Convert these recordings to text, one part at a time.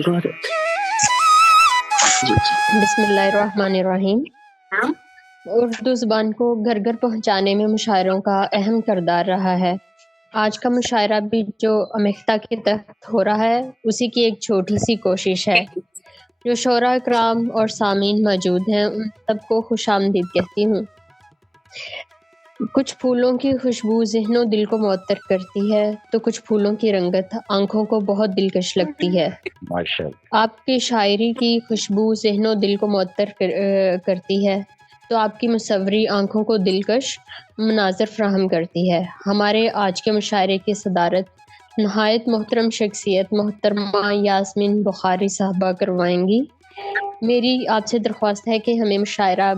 عبارت جی جی बिस्मिल्लाहिर्रहमानिर्रहीम। اردو زبان کو گھر گھر پہنچانے میں مشاعروں کا اہم کردار رہا ہے۔ آج کا مشاعرہ بھی جو امختہ کے تحت ہو رہا ہے اسی کی ایک چھوٹی سی کوشش ہے۔ جو شعراء کرام اور سامعین موجود ہیں ان سب کو خوش آمدید کہتی ہوں۔ کچھ پھولوں کی خوشبو ذہن و دل کو معطر کرتی ہے تو کچھ پھولوں کی رنگت آنکھوں کو بہت دلکش لگتی ہے۔ ماشاءاللہ۔ آپ کی شاعری کی خوشبو ذہن و دل کو معطر کرتی ہے تو آپ کی مصوری آنکھوں کو دلکش مناظر فراہم کرتی ہے۔ ہمارے آج کے مشاعرے کی صدارت نہایت محترم شخصیت محترمہ یاسمین بخاری صاحبہ کروائیں گی۔ میری آپ سے درخواست ہے کہ ہمیں مشاعرہ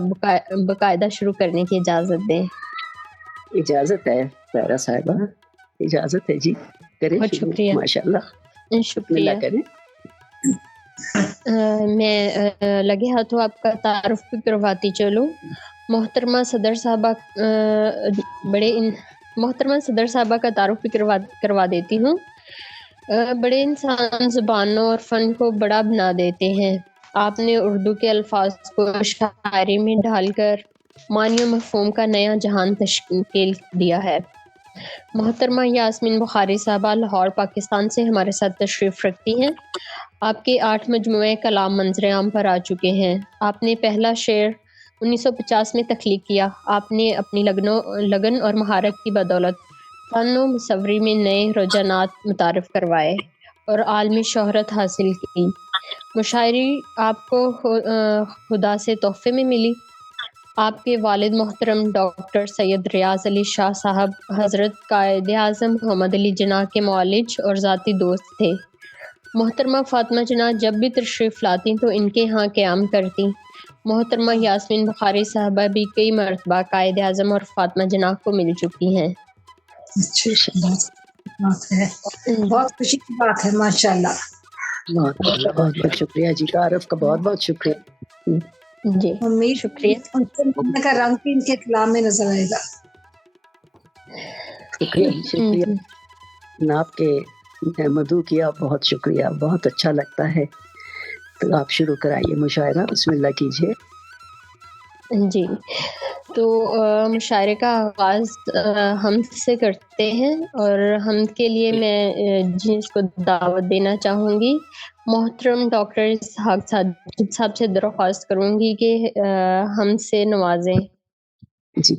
باقاعدہ شروع کرنے کی اجازت دیں۔ اجازت ہے پیرا صاحبہ، اجازت ہے جی، کریں بہت شروع۔ شکریہ۔ ماشاءاللہ، بسم شکریہ۔ اللہ کریں۔ میں لگے ہاتھوں آپ کا تعارف بھی کرواتی چلوں۔ محترمہ صدر صاحبہ محترمہ صدر صاحبہ کا تعارف بھی کروا دیتی ہوں۔ بڑے انسان زبانوں اور فن کو بڑا بنا دیتے ہیں۔ آپ نے اردو کے الفاظ کو شاعری میں ڈھال کر معنی و مفہوم کا نیا جہان تشکیل دیا ہے۔ محترمہ یاسمین بخاری صاحبہ لاہور پاکستان سے ہمارے ساتھ تشریف رکھتی ہیں۔ آپ کے 8 مجموعے کلام منظر عام پر آ چکے ہیں۔ آپ نے پہلا شعر 1950 میں تخلیق کیا۔ آپ نے اپنی لگن اور مہارت کی بدولت فن و مصوری میں نئے رجحانات متعارف کروائے اور عالمی شہرت حاصل کی۔ مشاعری آپ کو خدا سے تحفے میں ملی۔ آپ کے والد محترم ڈاکٹر سید ریاض علی شاہ صاحب حضرت قائد اعظم محمد علی جناح کے معالج اور ذاتی دوست تھے۔ محترمہ فاطمہ جناح جب بھی تشریف لاتی تو ان کے ہاں قیام کرتی۔ محترمہ یاسمین بخاری صاحبہ بھی کئی مرتبہ قائد اعظم اور فاطمہ جناح کو مل چکی ہیں۔ بات ہے، بہت خوشی کی بات ہے، ماشاءاللہ۔ بہت بہت شکریہ جی، تعارف کا بہت بہت شکریہ۔ جی امید شکریہ۔ ان کے ملنے کا رنگ بھی ان کے کلام میں نظر آئے گا۔ شکریہ شکریہ، آپ کے مدعو کیا، بہت شکریہ، بہت اچھا لگتا ہے۔ تو آپ شروع کرائیے مشاعرہ، بسم اللہ کیجیے۔ جی، تو مشاعرے کا آغاز ہم سے کرتے ہیں اور ہم کے لیے میں جس کو دعوت دینا چاہوں گی محترم ڈاکٹر اسحاق ساجد صاحب سے درخواست کروں گی کہ ہم سے نوازیں۔ جی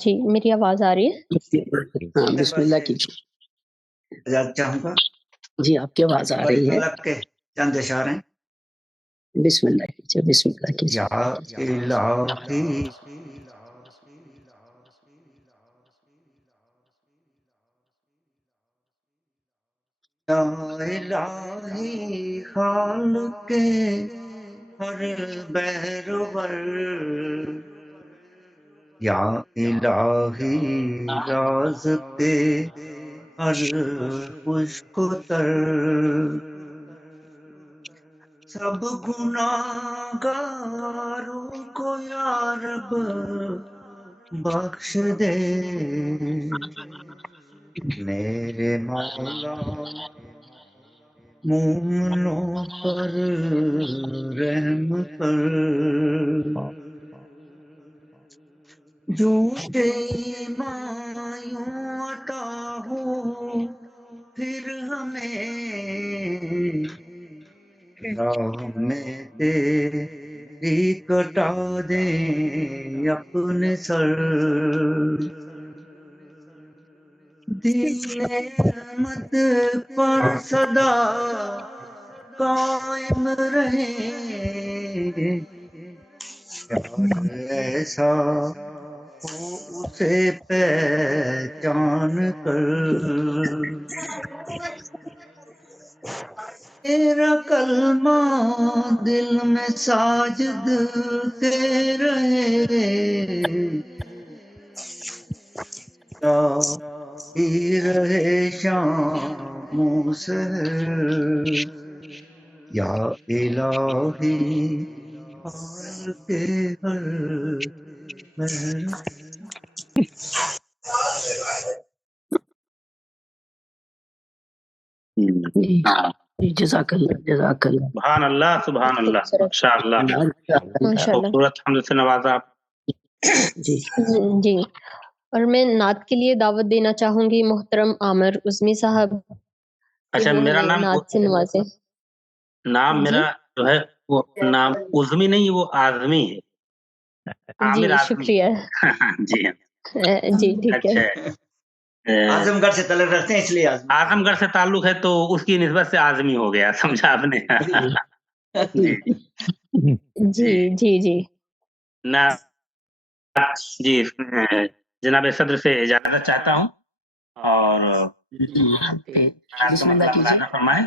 جی، میری آواز آ رہی ہے؟ ہاں، بسم اللہ کیجیے۔ چاہوں گا جی، آپ کی آواز آ رہی ہے، کے چند اشعار ہیں۔ بسم اللہ کیجیے، بسم اللہ کیجیے۔ یا الہی یا الہی خالق ہر بحر و بر، یا الہی رازق ہر خشک و تر، سب گناہگاروں کو یا رب بخش دے، میرے مولا مومنوں پر رحم کر، جھوٹے مایوں عطا ہو پھر ہمیں، راہ میں تیری کٹا دیں اپنے سر، دین احمد پر سدا قائم رہے، یار ایسا ہو اسے پہچان کر، تیرا کلمہ دل میں ساجد کے رہے، ہی رہے شام و سحر، یا الہی حال کے ہر محر جی جی جزاکاللہ جزاکاللہ سبحان اللہ سبحان اللہ ماشاءاللہ ماشاء اللہ خوبصورت حمد سے نوازا آپ جی جی اور میں نعت کے لیے دعوت دینا چاہوں گی محترم عامر عظمی صاحب کہ اچھا وہ میرا ہمیں نام نعت سے نوازے. نام جی میرا جو ہے وہ نام عظمی نہیں وہ آزمی ہے عامر جی آزمی شکریہ. جی جی ٹھیک ہے. اچھا اعظم گڑھ سے تعلق رکھتے ہیں اس لیے اعظم گڑھ سے تعلق ہے تو اس کی نسبت سے آزمی ہو گیا سمجھا آپ نے جی جی جی جی نہ جی جناب صدر سے اجازت چاہتا ہوں اور بسم اللہ کیجیے. فرمائیں.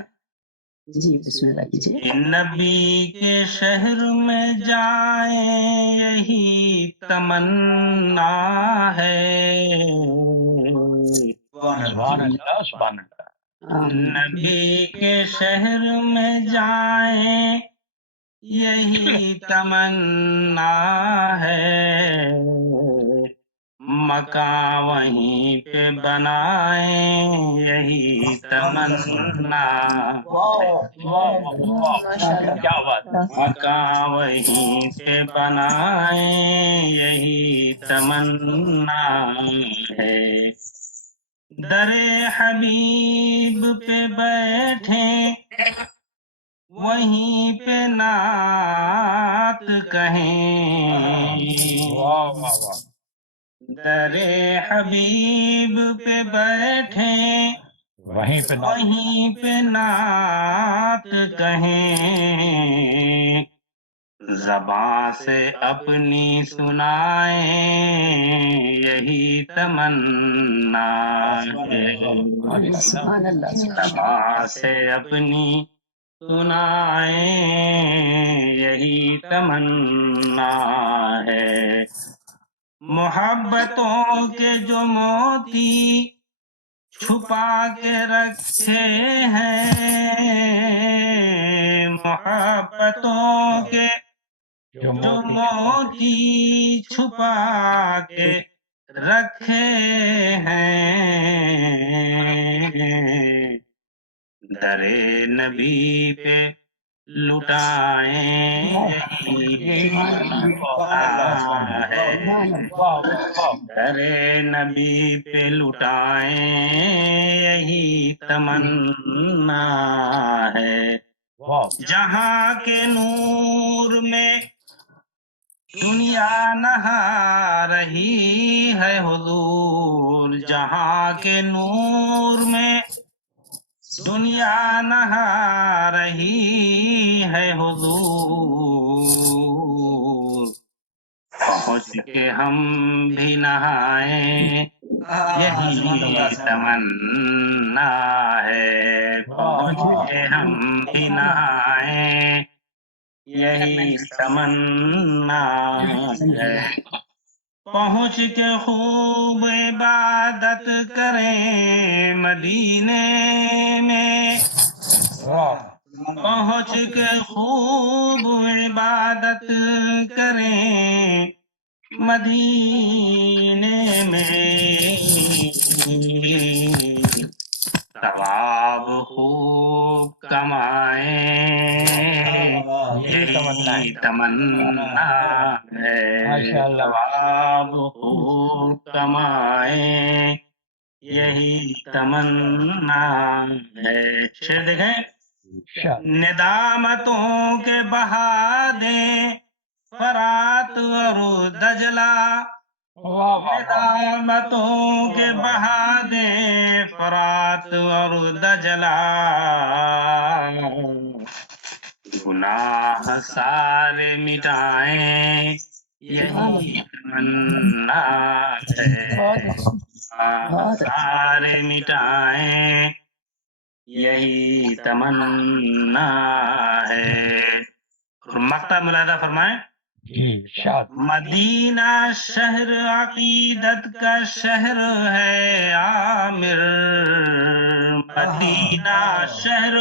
جی بسم اللہ کیجیے. نبی کے شہر میں جائیں یہی تمنا ہے نبی کے شہر میں جائیں یہی تمنا ہے مکان وہیں پہ بنائیں یہی تمنا مکان وہیں پہ بنائیں یہی تمنا ہے در حبیب پہ بیٹھیں وہیں پہ نعت کہیں در حبیب پہ بیٹھیں وہیں پہ نعت کہیں زباں سے اپنی سنائیں یہی تمنا ہے سبحان اللہ زباں سے اپنی سنائیں یہی تمنا ہے محبتوں کے جو موتی چھپا کے رکھے ہیں محبتوں کے جو موتی چھپا کے رکھے ہیں در نبی پہ لٹائیں یہی تمنا ہے در نبی پہ لٹائیں یہی تمنا ہے جہاں کے نور میں دنیا نہا رہی ہے حضور جہاں کے نور میں دنیا نہا رہی ہے حضور پہنچ کے ہم بھی نہائیں یہی تمنا ہے پہنچ کے ہم بھی نہائیں یہی تمنا ہے پہنچ کے خوب عبادت کریں مدینے میں پہنچ کے خوب عبادت کریں مدینے میں ثواب خوب کمائیں یہی تمنا ہے ثواب خوب کمائیں یہی تمنا ہے شعر دیکھیں ندامتوں کے بہا دیں فرات اور دجلہ ندامتوں کے بہا دیں فرات اور دجلہ گناہ سارے مٹائیں یہی تمنا ہے سارے مٹائیں یہی تمنا ہے مقطع ملاحظہ فرمائیں مدینہ شہر عقیدت کا شہر ہے عامر مدینہ شہر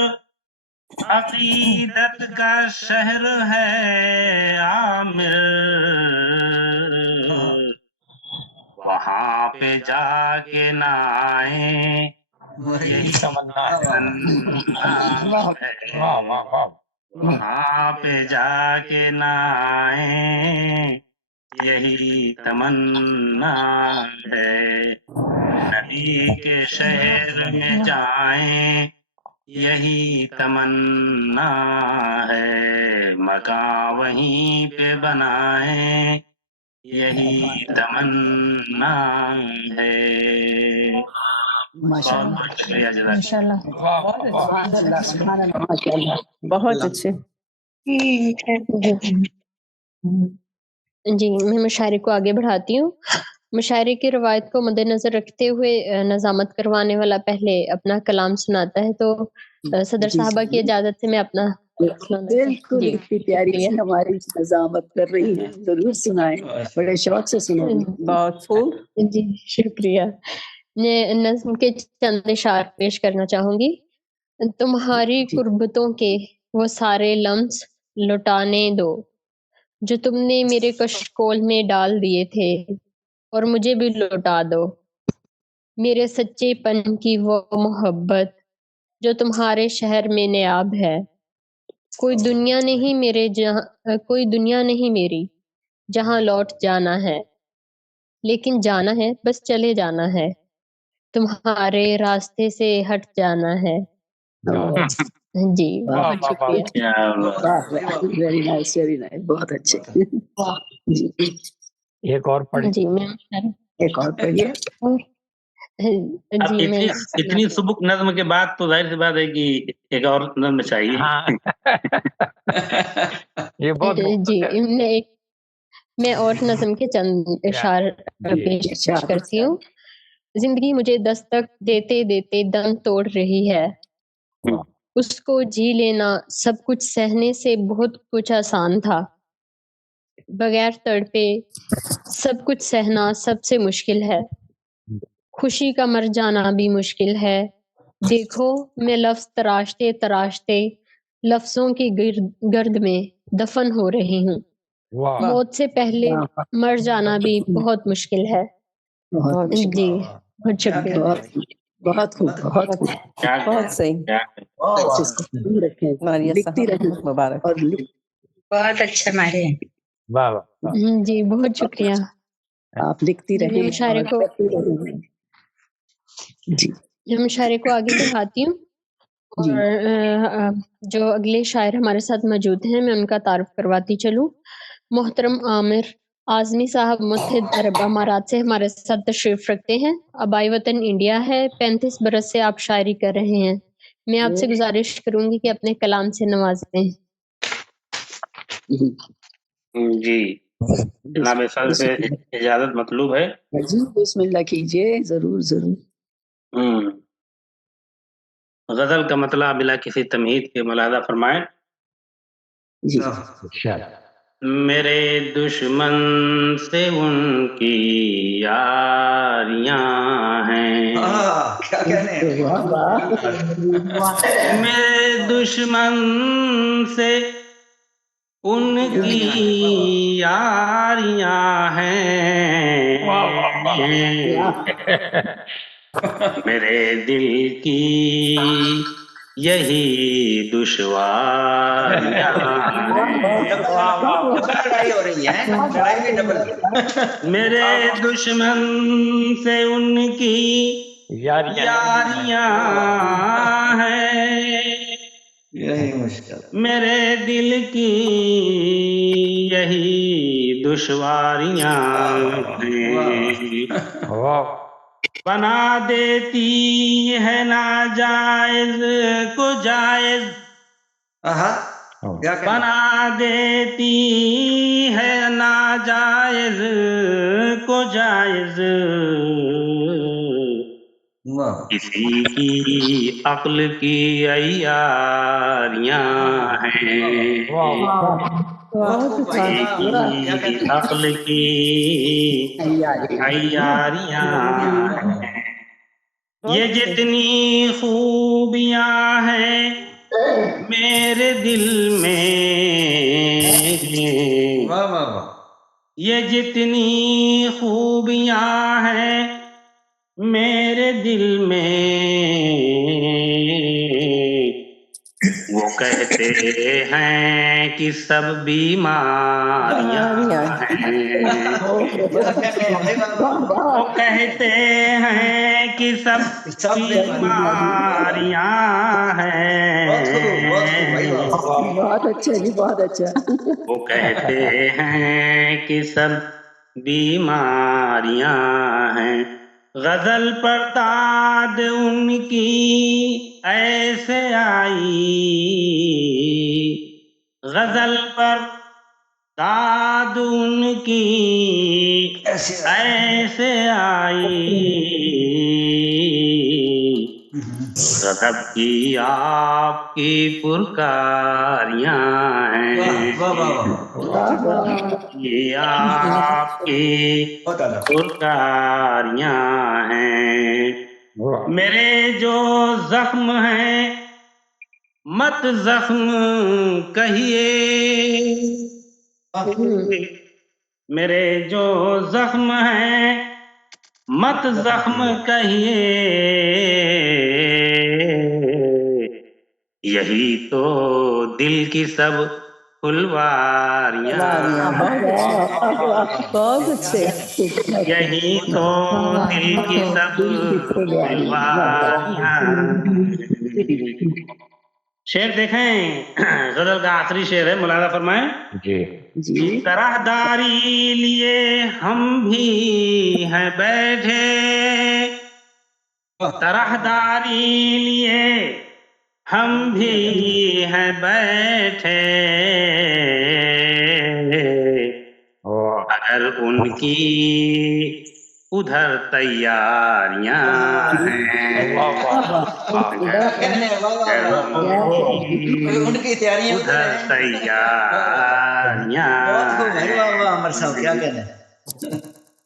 عقیدت کا شہر ہے عامر وہاں پہ جا کے نہ آئیں यही तमन्ना है वहाँ पे जाके नहाए, यही तमन्ना है। नबी के शहर में जाएं, यही तमन्ना है। मकान वहीं पे बनाएं, यही तमन्ना है। बहुत बहुत शुक्रिया जज़ाक। माशाल्लाह माशाल्लाह। बहुत अच्छे। जी, मैं मुशायरे को आगे बढ़ाती हूँ। मुशायरे की रवायत को मद्देनज़र रखते हुए नज़ामत करवाने वाला पहले अपना कलाम सुनाता है, तो सदर जी, साहबा की जी। इजाज़त से मैं अपना सुनाना चाहती बिल्कुल जी, इतनी प्यारी सी शुक्रिया। हमारी नज़ामत कर रही हैं, ज़रूर सुनाएँ, बड़े शौक से सुनोगी। बहुत खूब। जी, शुक्रिया। मैं नज़्म के चंद इशार पेश करना चाहूँगी। तुम्हारी जी। कुर्बतों के वो सारे लम्स लुटाने दो, जो तुमने मेरे कशकोल में डाल दिए थे, और मुझे भी लौटा दो। मेरे सच्चेपन की वो मोहब्बत जो तुम्हारे शहर में नायाब है। कोई दुनिया नहीं मेरी जहाँ लौट जाना है, लेकिन जाना है बस चले जाना है। तुम्हारे रास्ते से हट जाना है। ओह! जी, वाह! बहुत शुक्रिया। क्या बात। वाह! वेरी नाइस, बहुत अच्छे। जी, एक और पढ़िए। जी, मैं एक और पढ़िए। और अब जी, मैं इतनी सुबुक नज़्म के बाद तो ज़ाहिर-सी बात है कि एक और नज़्म चाहिए। हाँ ये बहुत जी, मैं और नज़्म के चंद इशार जी। पेश इरशाद, करती हूँ। ज़िंदगी मुझे दस्तक देते-देते दम तोड़ रही है। वाह। उसको जी लेना सब कुछ सहने से बहुत कुछ आसान था। बगैर तड़पे सब कुछ सहना सबसे मुश्किल है। खुशी का मर जाना भी मुश्किल है। देखो, मैं लफ्ज़ तराशते-तराशते लफ्ज़ों की गर्द में दफ़न हो रही हूँ। वाह मौत से पहले वाह! मर जाना भी बहुत मुश्किल है। बहुत जी, मुश्किल, बहुत शुक्रिया। बहुत खूब, बहुत खूब। क्या बहुत सही। क्या बस इसको पकड़े रखें, मारिया लिखती साहब रहें मुबारक। और बहुत अच्छा मारे वाह वाह। जी, बहुत शुक्रिया। आप लिखती मैं रहें मुशायरे और को करती रहें। जी, मैं मुशायरे को आगे बढ़ाती हूँ जी। और जो अगले शायर हमारे साथ मौजूद हैं, मैं उनका तारुफ करवाती चलूँ। मोहतरम आमिर आज़मी साहब मुत्तहिद अरब अमारात से हमारे साथ तशरीफ़ रखते हैं। आबाई वतन इंडिया है, 35 बरस से आप शायरी कर रहे हैं। मैं आपसे गुज़ारिश करूँगी कि अपने कलाम से नवाज़ें। जी, जनाब सर से इजाज़त मतलूब है। जी, बिस्मिल्लाह कीजिए, ज़रूर, ज़रूर। ग़ज़ल का मतलब बिला किसी तमहीद के मुलाहिज़ा फ़रमाएँ। जी, अच्छा मेरे दुश्मन से उनकी यारियाँ हैं। क्या कहने हैं? वाह, वाह! मेरे दुश्मन से उनकी यारियाँ हैं। वाह वाह वाह। मेरे दिल की यही दुश्वारियाँ हैं। लड़ाई हो रही है, लड़ाई भी डबल। मेरे दुश्मन से उनकी यारियाँ हैं। यही मुश्किल। मेरे दिल की यही दुश्वारियाँ हैं। वाह बना देती है नाजायज को जायज। क्या कहना? बना देती है नाजायज को जायज। किसी की अक्ल की अय्यारियाँ हैं। किसी की अक्ल की अय्यारियाँ हैं। ये जितनी खूबियाँ हैं मेरे दिल में, वाह वाह वाह। ये जितनी खूबियाँ हैं میرے دل میں وہ کہتے ہیں کہ سب بیماریاں ہیں، وہ کہتے ہیں کہ سب بیماریاں ہیں، بہت اچھا جی، بہت اچھا. وہ کہتے ہیں کہ سب بیماریاں ہیں. غزل پر داد ان کی ایسے آئی، غزل پر داد ان کی ایسے آئی، غضب کی آپ کی پرکاریاں ہیں، یہ آپ کی پرکاریاں ہیں. میرے جو زخم ہیں مت زخم کہیے، میرے جو زخم ہیں مت زخم کہیے، یہی تو دل کی سب پھلواریاں، بہت اچھے. یہی تو دل کی سب پھلواریاں. شعر دیکھیں، غزل کا آخری شعر ہے، ملاحظہ فرمائیں. جی جی. طرح داری لیے ہم بھی ہیں بیٹھے، طرح داری لیے ہم بھی ہیں بیٹھے، اگر ان کی ادھر تیاریاں ہیں، ان کی تیاریاں ادھر تیاریاں. کیا کہنا ہے.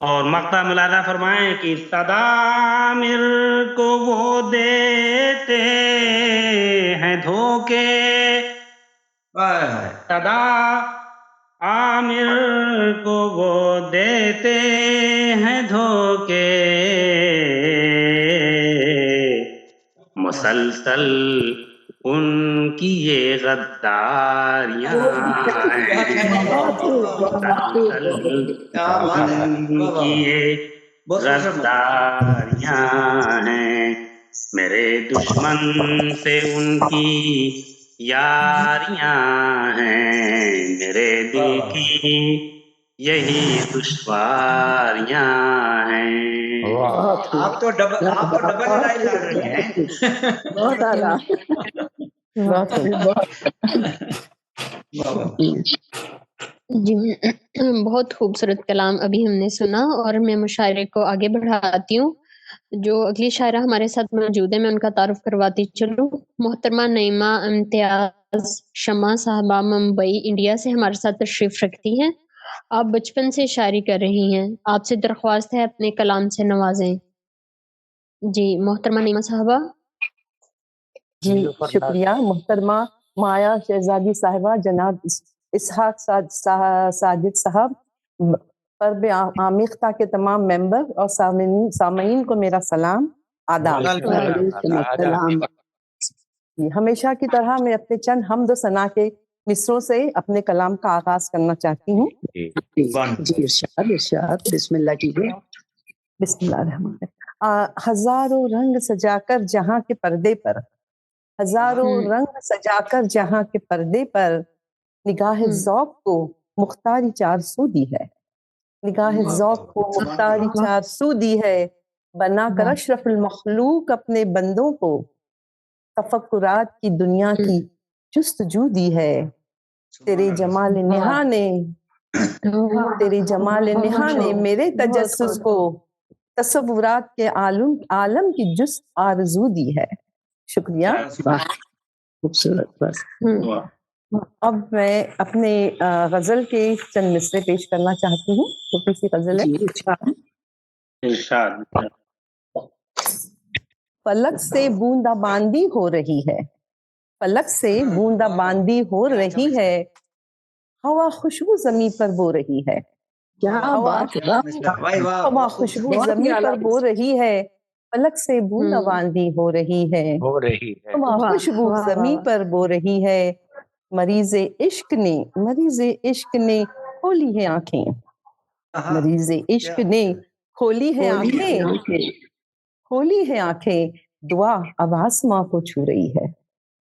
اور مقطع ملاحظہ فرمائیں کہ تدامر کو وہ دیتے ہیں دھوکے، تدامر کو وہ دیتے ہیں دھوکے، مسلسل ان کی یہ غداریاں ہیں، ان کی یہ غداریاں ہیں. میرے دشمن سے ان کی یاریاں ہیں، میرے دل کی یہی دشواریاں ہیں. آپ تو ڈبل لڑائی لڑ رہی ہیں. بہت اعلیٰ. جی بہت خوبصورت کلام ابھی ہم نے سنا، اور میں مشاعرے کو آگے بڑھاتی ہوں. جو اگلی شاعرہ ہمارے ساتھ موجود ہے میں ان کا تعارف کرواتی چلوں. محترمہ نعیمہ امتیاز شمع صاحبہ ممبئی انڈیا سے ہمارے ساتھ تشریف رکھتی ہیں. آپ بچپن سے شاعری کر رہی ہیں، آپ سے درخواست ہے اپنے کلام سے نوازیں. جی محترمہ نعیمہ صاحبہ. جی شکریہ. محترمہ مایا شہزادی صاحبہ، جناب اسحاق ساجد صاحب، پرب آمیختہ کے تمام ممبر اور سامعین کو میرا سلام، آداب. ہمیشہ کی طرح میں اپنے چند حمد و ثنا کے مصروں سے اپنے کلام کا آغاز کرنا چاہتی ہوں. جی ارشاد. بسم اللہ کیجیے. بسم اللہ الرحمن الرحیم. ہزاروں رنگ سجا کر جہاں کے پردے پر، ہزاروں رنگ سجا کر جہاں کے پردے پر، نگاہ ذوق کو مختاری 400 دی ہے، نگاہ ذوق کو مختاری 400 دی ہے، بنا کر اشرف المخلوق اپنے بندوں کو تفکرات کی دنیا کی جستجو دی ہے. تیرے جمال نہا نے میرے تجسس کو تصورات کے عالم کی جست آرزو دی ہے. شکریہ. خوبصورت. بس اب میں اپنے غزل کے چند مصرے پیش کرنا چاہتی ہوں. چھوٹی سی غزل ہے. ارشاد. فلک سے بوندا باندی ہو رہی ہے، فلک سے بوندا باندی ہو رہی ہے، ہوا خوشبو زمین پر بو رہی ہے، کیا بات ہے. ہوا خوشبو زمین پر بو رہی ہے، पलक से बूंदाबांदी हो रही है, हो रही है। हवा वाह, खुशबू वाह, ज़मीं वाह। पर बो रही है। मरीज़े इश्क ने खोली है आंखें, हाँ, मरीज़े इश्क ने खोली है आंखें, खोली है आंखें। दुआ अब आसमां को छू रही है,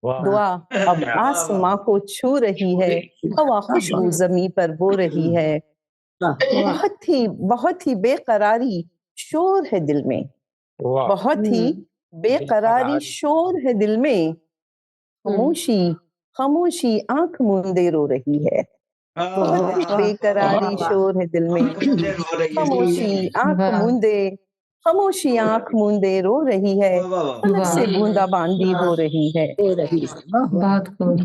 वाह दुआ अब क्या आसमां को छू रही है। हवा खुशबू ज़मीं पर बो रही है। बहुत ही बेकरारी शोर है दिल में, वाह बहुत ही बेकरारी शोर है दिल में। खामोशी आंख मूंदे रो रही है, बहुत ही बेकरारी शोर है दिल में। खामोशी आंख मूंदे रो रही है, पलक से बूंदाबांदी हो रही है। बहुत खूब।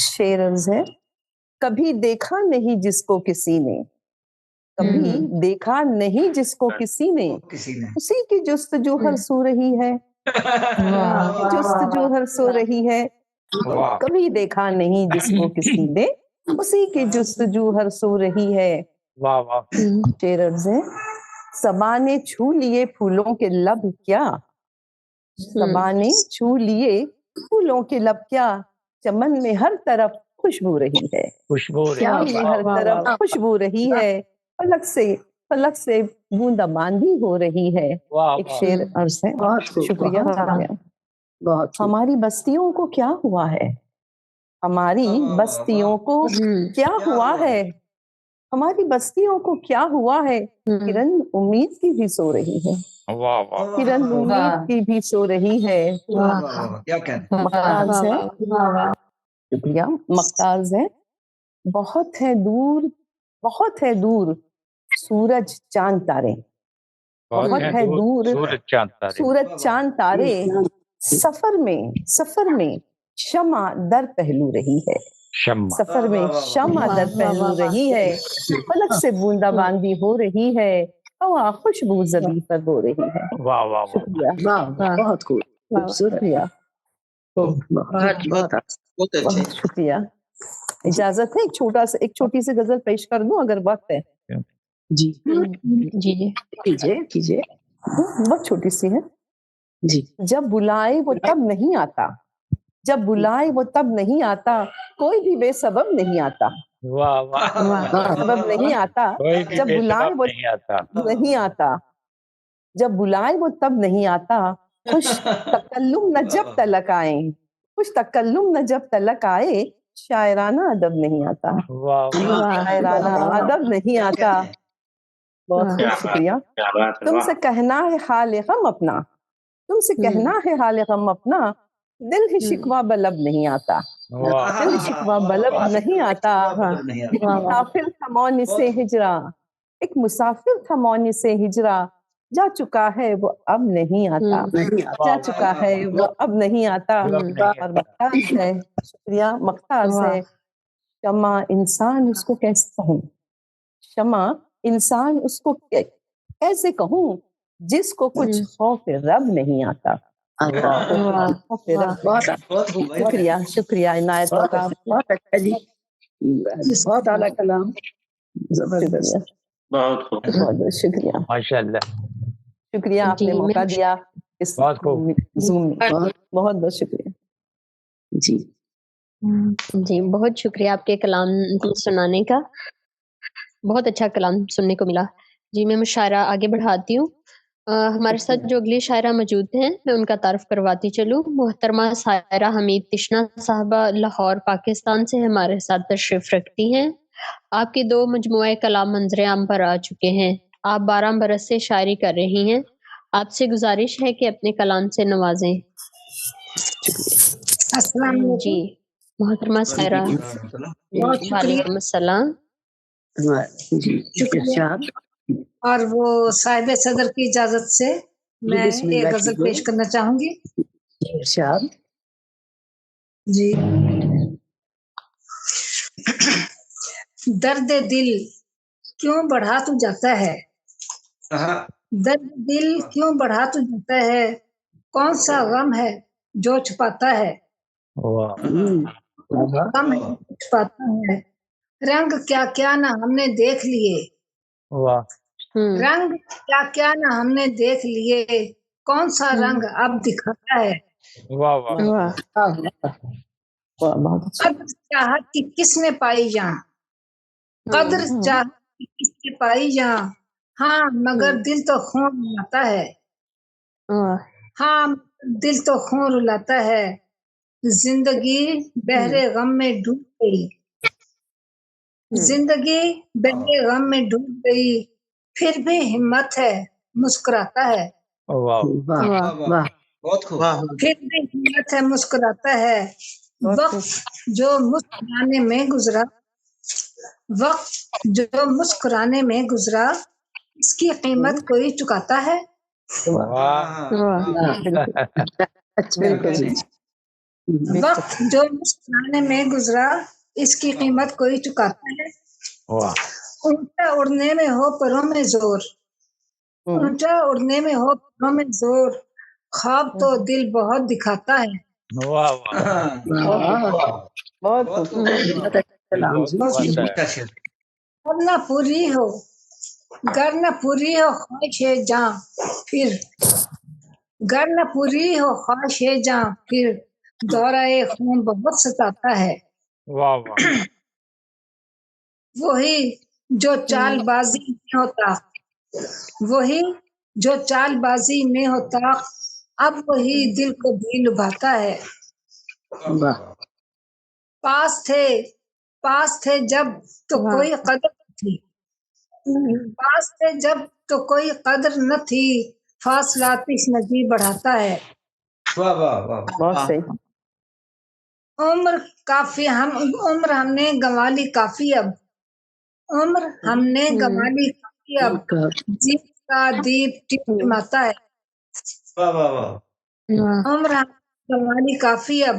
शेर अर्ज है। कभी देखा नहीं जिसको किसी ने, कभी देखा नहीं जिसको किसी ने, उसी की जुस्तजू हर सो रही है, जुस्तजू हर सो रही है। वाह कभी देखा नहीं जिसको किसी ने, उसी की जुस्तजू हर सो रही है। वाह वाह शेर अर्ज है। सबा ने छू लिए फूलों के लब क्या, सबा ने छू लिए फूलों के लब क्या, चमन में हर तरफ खुशबू रही है, खुशबू क्या में हर तरफ खुशबू रही है। पलक से बूंदाबांदी हो रही है। वाह एक शेर अर्ज है। शुक्रिया। बहुत हमारी बस्तियों को क्या हुआ है, हमारी बस्तियों को क्या हुआ है, हमारी बस्तियों को क्या हुआ है। किरण उम्मीद की भी सो रही है, वाह वाह किरण उम्मीद की भी सो रही है। क्या कहते मक्ताज है। शुक्रिया। मक्ताज है। बहुत है दूर सूरज चांद तारे, बहुत है दूर सूरज चांद तारे, सूरज चांद तारे। सफर में शमा दर पहलू रही है, शम्मा सफर में शमा दर पहलू रही है। पलक से बूंदाबांदी हो रही है, हवा खुशबू ज़मीं पर बो रही है। वाह वाह वाह शुक्रिया। बहुत खूबसूरत। शुक्रिया। बहुत अच्छे बहुत शुक्रिया। इजाजत है एक छोटी सी गजल पेश कर दूं अगर वक्त है? जी जी कीजिए। बहुत छोटी सी है। जी। जब बुलाए वो तब नहीं आता, जब बुलाए वो तब नहीं आता, कोई भी बेसबब नहीं आता, वाह वाह सबब नहीं आता। कोई भी जब बुलाए बेसबब वो नहीं आता, नहीं आता, जब बुलाए वो तब नहीं आता। खुश तकल्लुम न जब तलक आए, खुश तकल्लुम न जब तलक आए, शायराना अदब नहीं आता, वाह शायराना अदब नहीं आता। बहुत क्या बहुत शुक्रिया। क्या बात है, तुमसे वाह कहना है हाल गम अपना, तुमसे कहना है हाल गम अपना, दिल ही शिकवा बलब नहीं आता, वाह दिल शिकवा बलब नहीं आता। मुसाफिर था मौन से हिजरा, एक मुसाफिर था मौन से हिजरा, जा चुका है वो अब नहीं आता, जा चुका है वो अब नहीं आता। और मख्ताज है। शुक्रिया। मख्ताज है। शमा इंसान उसको कैसे कहूँ, शमा इंसान उसको कैसे कहूँ, जिसको कुछ खौफ रब नहीं आता। खौफ रब। शुक्रिया शुक्रिया इनायत का। बहुत अच्छा जी, बहुत आला कलाम, जबरदस्त। बहुत खूब बहुत शुक्रिया। माशाल्लाह शुक्रिया आपने मौका दिया इस बहुत खूब। जूम में। बहुत बहुत शुक्रिया जी। जी बहुत शुक्रिया आपके कलाम सुनाने का, बहुत अच्छा कलाम सुनने को मिला। जी मैं मुशायरा आगे बढ़ाती हूँ। हमारे साथ जो अगली शायरा मौजूद हैं मैं उनका तारुफ करवाती चलूँ। मोहतरमा सायरा हमीद तिश्ना साहबा लाहौर पाकिस्तान से हमारे साथ तशरीफ रखती हैं। आपके 2 मजमुए कलाम मंजर आम पर आ चुके हैं। आप 12 बरस से शायरी कर रही हैं। आपसे गुजारिश है कि अपने कलाम से नवाजें। अस्सलाम वालेकुम। जी मोहतरमा सायरा। बहुत शुक्रिया। वालेकुम अस्सलाम। जी इरशाद। और वो साहिब सदर की इजाजत से मैं बिस्मिल्लाह एक गजल कीजिए। पेश करना चाहूंगी। इरशाद। जी। दर्द दिल क्यों बढ़ा तू जाता है, दर्द दिल क्यों बढ़ा तू जाता है, कौन सा गम है जो छुपाता है, गम है जो छुपाता है। रंग क्या क्या ना हमने देख लिए, वाह रंग क्या क्या ना हमने देख लिए, कौन सा रंग अब दिखाता है। वाह वाह वाह बहुत अच्छा। कद्र चाहत की किसने पाई जहाँ, कद्र चाहत की किसने पाई जहाँ, हाँ मगर दिल तो खून रुलाता है, हाँ दिल तो खून रुलाता है। जिंदगी बहरे गम में डूब गई, जिंदगी बहरे गम में डूब गई, फिर भी हिम्मत है मुस्कुराता है, वाह वाह वाह बहुत खूब। फिर भी हिम्मत है मुस्कुराता है। वक्त जो मुस्कुराने में गुजरा, वक्त जो मुस्कुराने में गुजरा, इसकी कीमत कोई चुकाता है। अच्छा जी। वक्त जो मुस्कुराने में गुजरा, इसकी कीमत कोई चुकाता है। ऊंचा उड़ने में हो परों में जोर, ऊंचा उड़ने में हो परों में जोर, ख्वाब तो दिल बहुत दिखाता है। वाह वाह बहुत खूब। गर न पूरी हो, गर न पूरी हो ख्वाहिश है जां, फिर गर न पूरी हो ख्वाहिश है जां, फिर दौराए खून बहुत सताता है। वाह वाह वही जो चालबाजी में होता, वही जो चालबाजी में होता, अब वही दिल को भी लुभाता है। पास थे जब तो कोई कदर न थी, पास थे जब तो कोई कदर न थी, फासला तश्नगी बढ़ाता है। वाह वाह वाह बहुत सही। उम्र हमने गंवा ली काफी अब, उम्र हमने गंवा ली काफी अब, जीत का दीप टिमटिमाता है। वाह वाह वाह उम्र हमने गंवा ली काफी अब,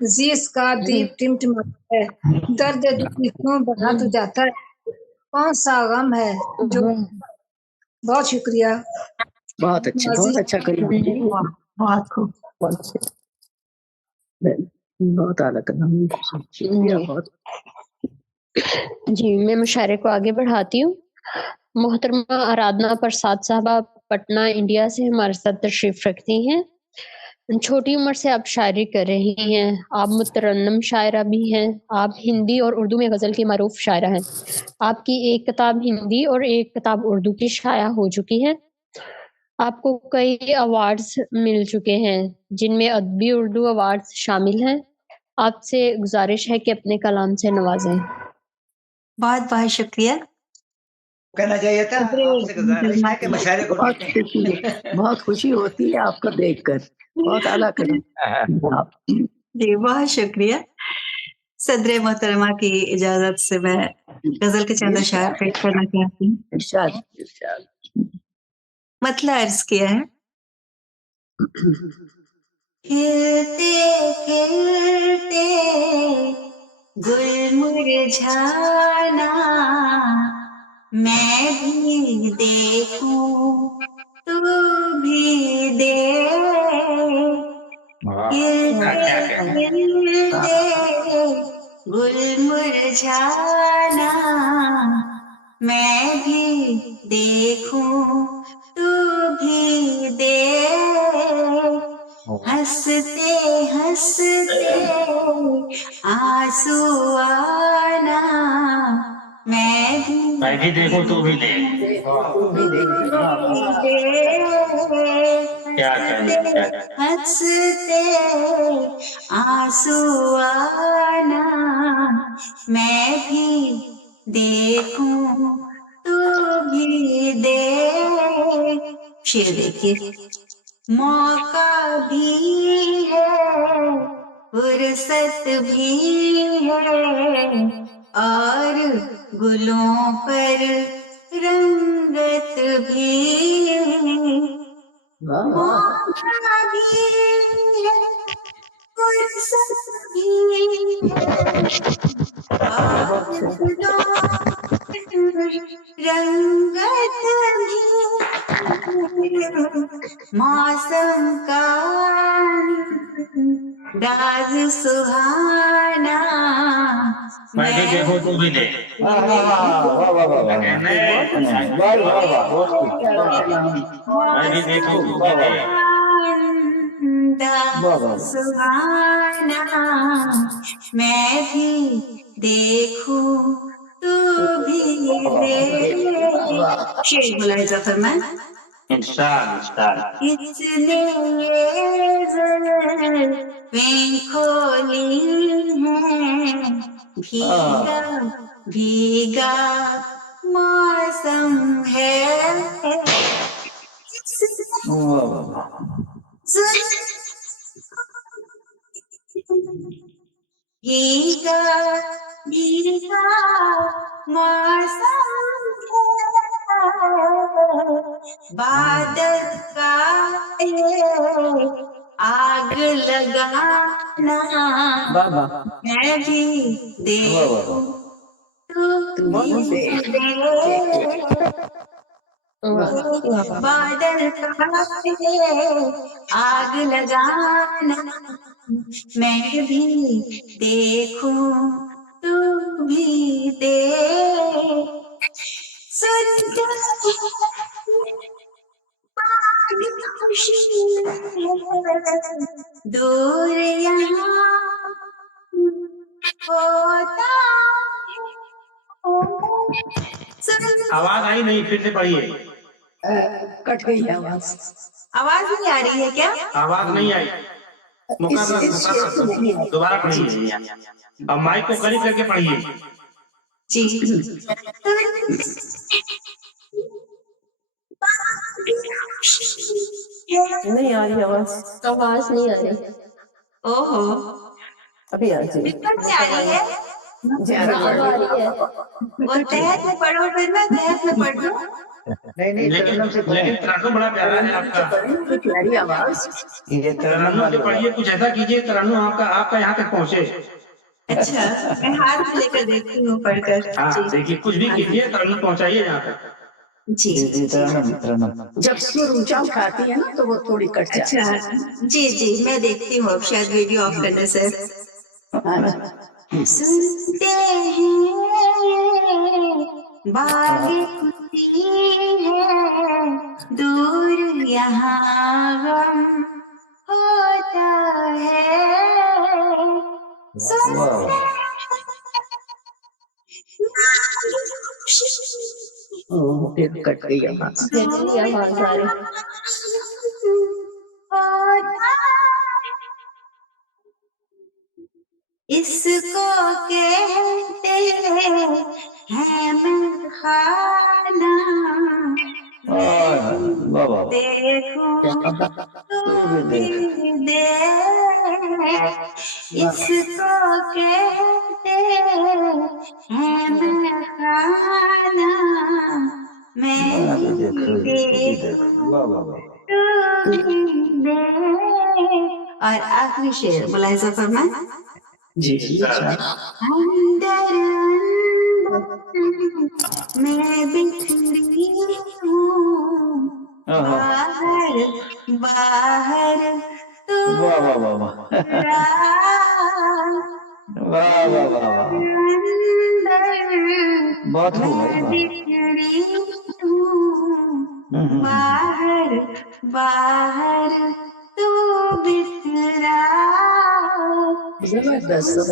जीत का दीप टिमटिमाता है। दर्द दिल क्यों बढ़ा तो जाता है, कौन सा गम है जो। बहुत शुक्रिया। बहुत अच्छा, बहुत अच्छा करिए। बहुत खूब, बहुत अच्छे। बहुत आला कदम, शुक्रिया बहुत। जी मैं मुशायरे को आगे बढ़ाती हूँ। मोहतरमा आराधना प्रसाद साहबा पटना इंडिया से हमारे साथ तशरीफ रखती हैं। छोटी उम्र से आप शायरी कर रही हैं, आप मुतरन्नम शायरा भी हैं, आप हिंदी और उर्दू में गज़ल की मरूफ शायरा हैं। आपकी एक किताब हिंदी और एक किताब उर्दू की शाया हो चुकी है। आपको कई अवार्ड्स मिल चुके हैं, जिनमें अदबी उर्दू अवार्ड्स शामिल हैं। आपसे गुजारिश है कि अपने कलाम से नवाजें। बहुत बहुत शुक्रिया। कहना चाहिए था आपसे गुजारिश है कि मुशायरे को लिखें। बहुत खुशी होती है आपको देखकर, बहुत आला कदम। जी बहुत शुक्रिया। सदर मोहतरमा की इजाजत से मैं गजल के चंद अशार पेश करना चाहती हूँ। इरशाद इरशाद। मतलब अर्ज किया है। खिलते खिलते गुल मुरझाना, मैं भी देखूं तू भी देख। खिलते खिलते गुल मुरझाना, मैं भी देखूं तू भी देख। हंसते हंसते आंसू आना, मैं भी देखो तू भी दे। क्या हंसते हंसते आंसू आना, मैं भी देखूं तू भी देख। शेर देखिए। मौका भी है, फुर्सत भी है, और गुलों पर रंगत भी। मौका भी है, फुर्सत भी है, और गुलों रंगत भी। मौसम का राज सुहाना, मैं भी देखूं तू भी देख। वाह वाह वाह वाह वाह वाह कहने वाह वाह वाह बहुत मैं भी देखूं तू भी देख। वाह वाह सुहाना मैं भी देखूं तू भी देख। शेर बोला जफर में इंशाअल्लाह इतने जुल्फें खोली हैं भीगा भीगा मौसम है वाह वाह भीगा भीगा मौसम है बादल का ये आग लगाना मैं भी देखूं तू भी देख बादल का ये आग लगाना मैं भी देखूं तू भी देख दूर यहाँ होता आवाज आई नहीं, फिर से पढ़िए। कट गई आवाज। आवाज नहीं आ रही है क्या? आवाज नहीं आई, दोबारा पढ़िए। अब माइक को करीब करके पढ़िए। जी नहीं आ रही आवाज। आवाज नहीं आ रही। ओहो अभी आ जाएगी। बिल्कुल नहीं आ रही है। अब आ रही है। वो तहत में पढ़ो फिर मैं तहत में पढ़ लूं। नहीं लेकिन तरानू बड़ा प्यारा है आपका। प्यारी आवाज। ये तरानू से पढ़िए, कुछ ऐसा कीजिए तरानू आपका यहाँ तक पहुँचे। अच्छा मैं हाथ में लेकर देखती हूँ पढ़कर। हाँ देखिए, कुछ भी कीजिए तरानू पहुँचाइए यहाँ तक। जी जब सुर ऊंचा उठाती है ना तो वो थोड़ी कट जाती है। अच्छा जी मैं देखती हूँ अब शायद वीडियो ऑफ करने से। सुनते हैं बागे खुशी है दूर यहाँ गम होता है सुनते फिर कट गई आवाज। फिर से आवाज आ रही। इसको कहते हैं मैं खाना देखूं तू भी देख इसको कहते हैं मैं खाना मैं भी देखूं तू भी देख। और आखिरी शेर मुलाहिजा फरमाए। जी अंदर मैं बिखरी हूँ बाहर बाहर तू बहुत मैं बिखरी हूँ बाहर बाहर तू बिखरा जबरदस्त।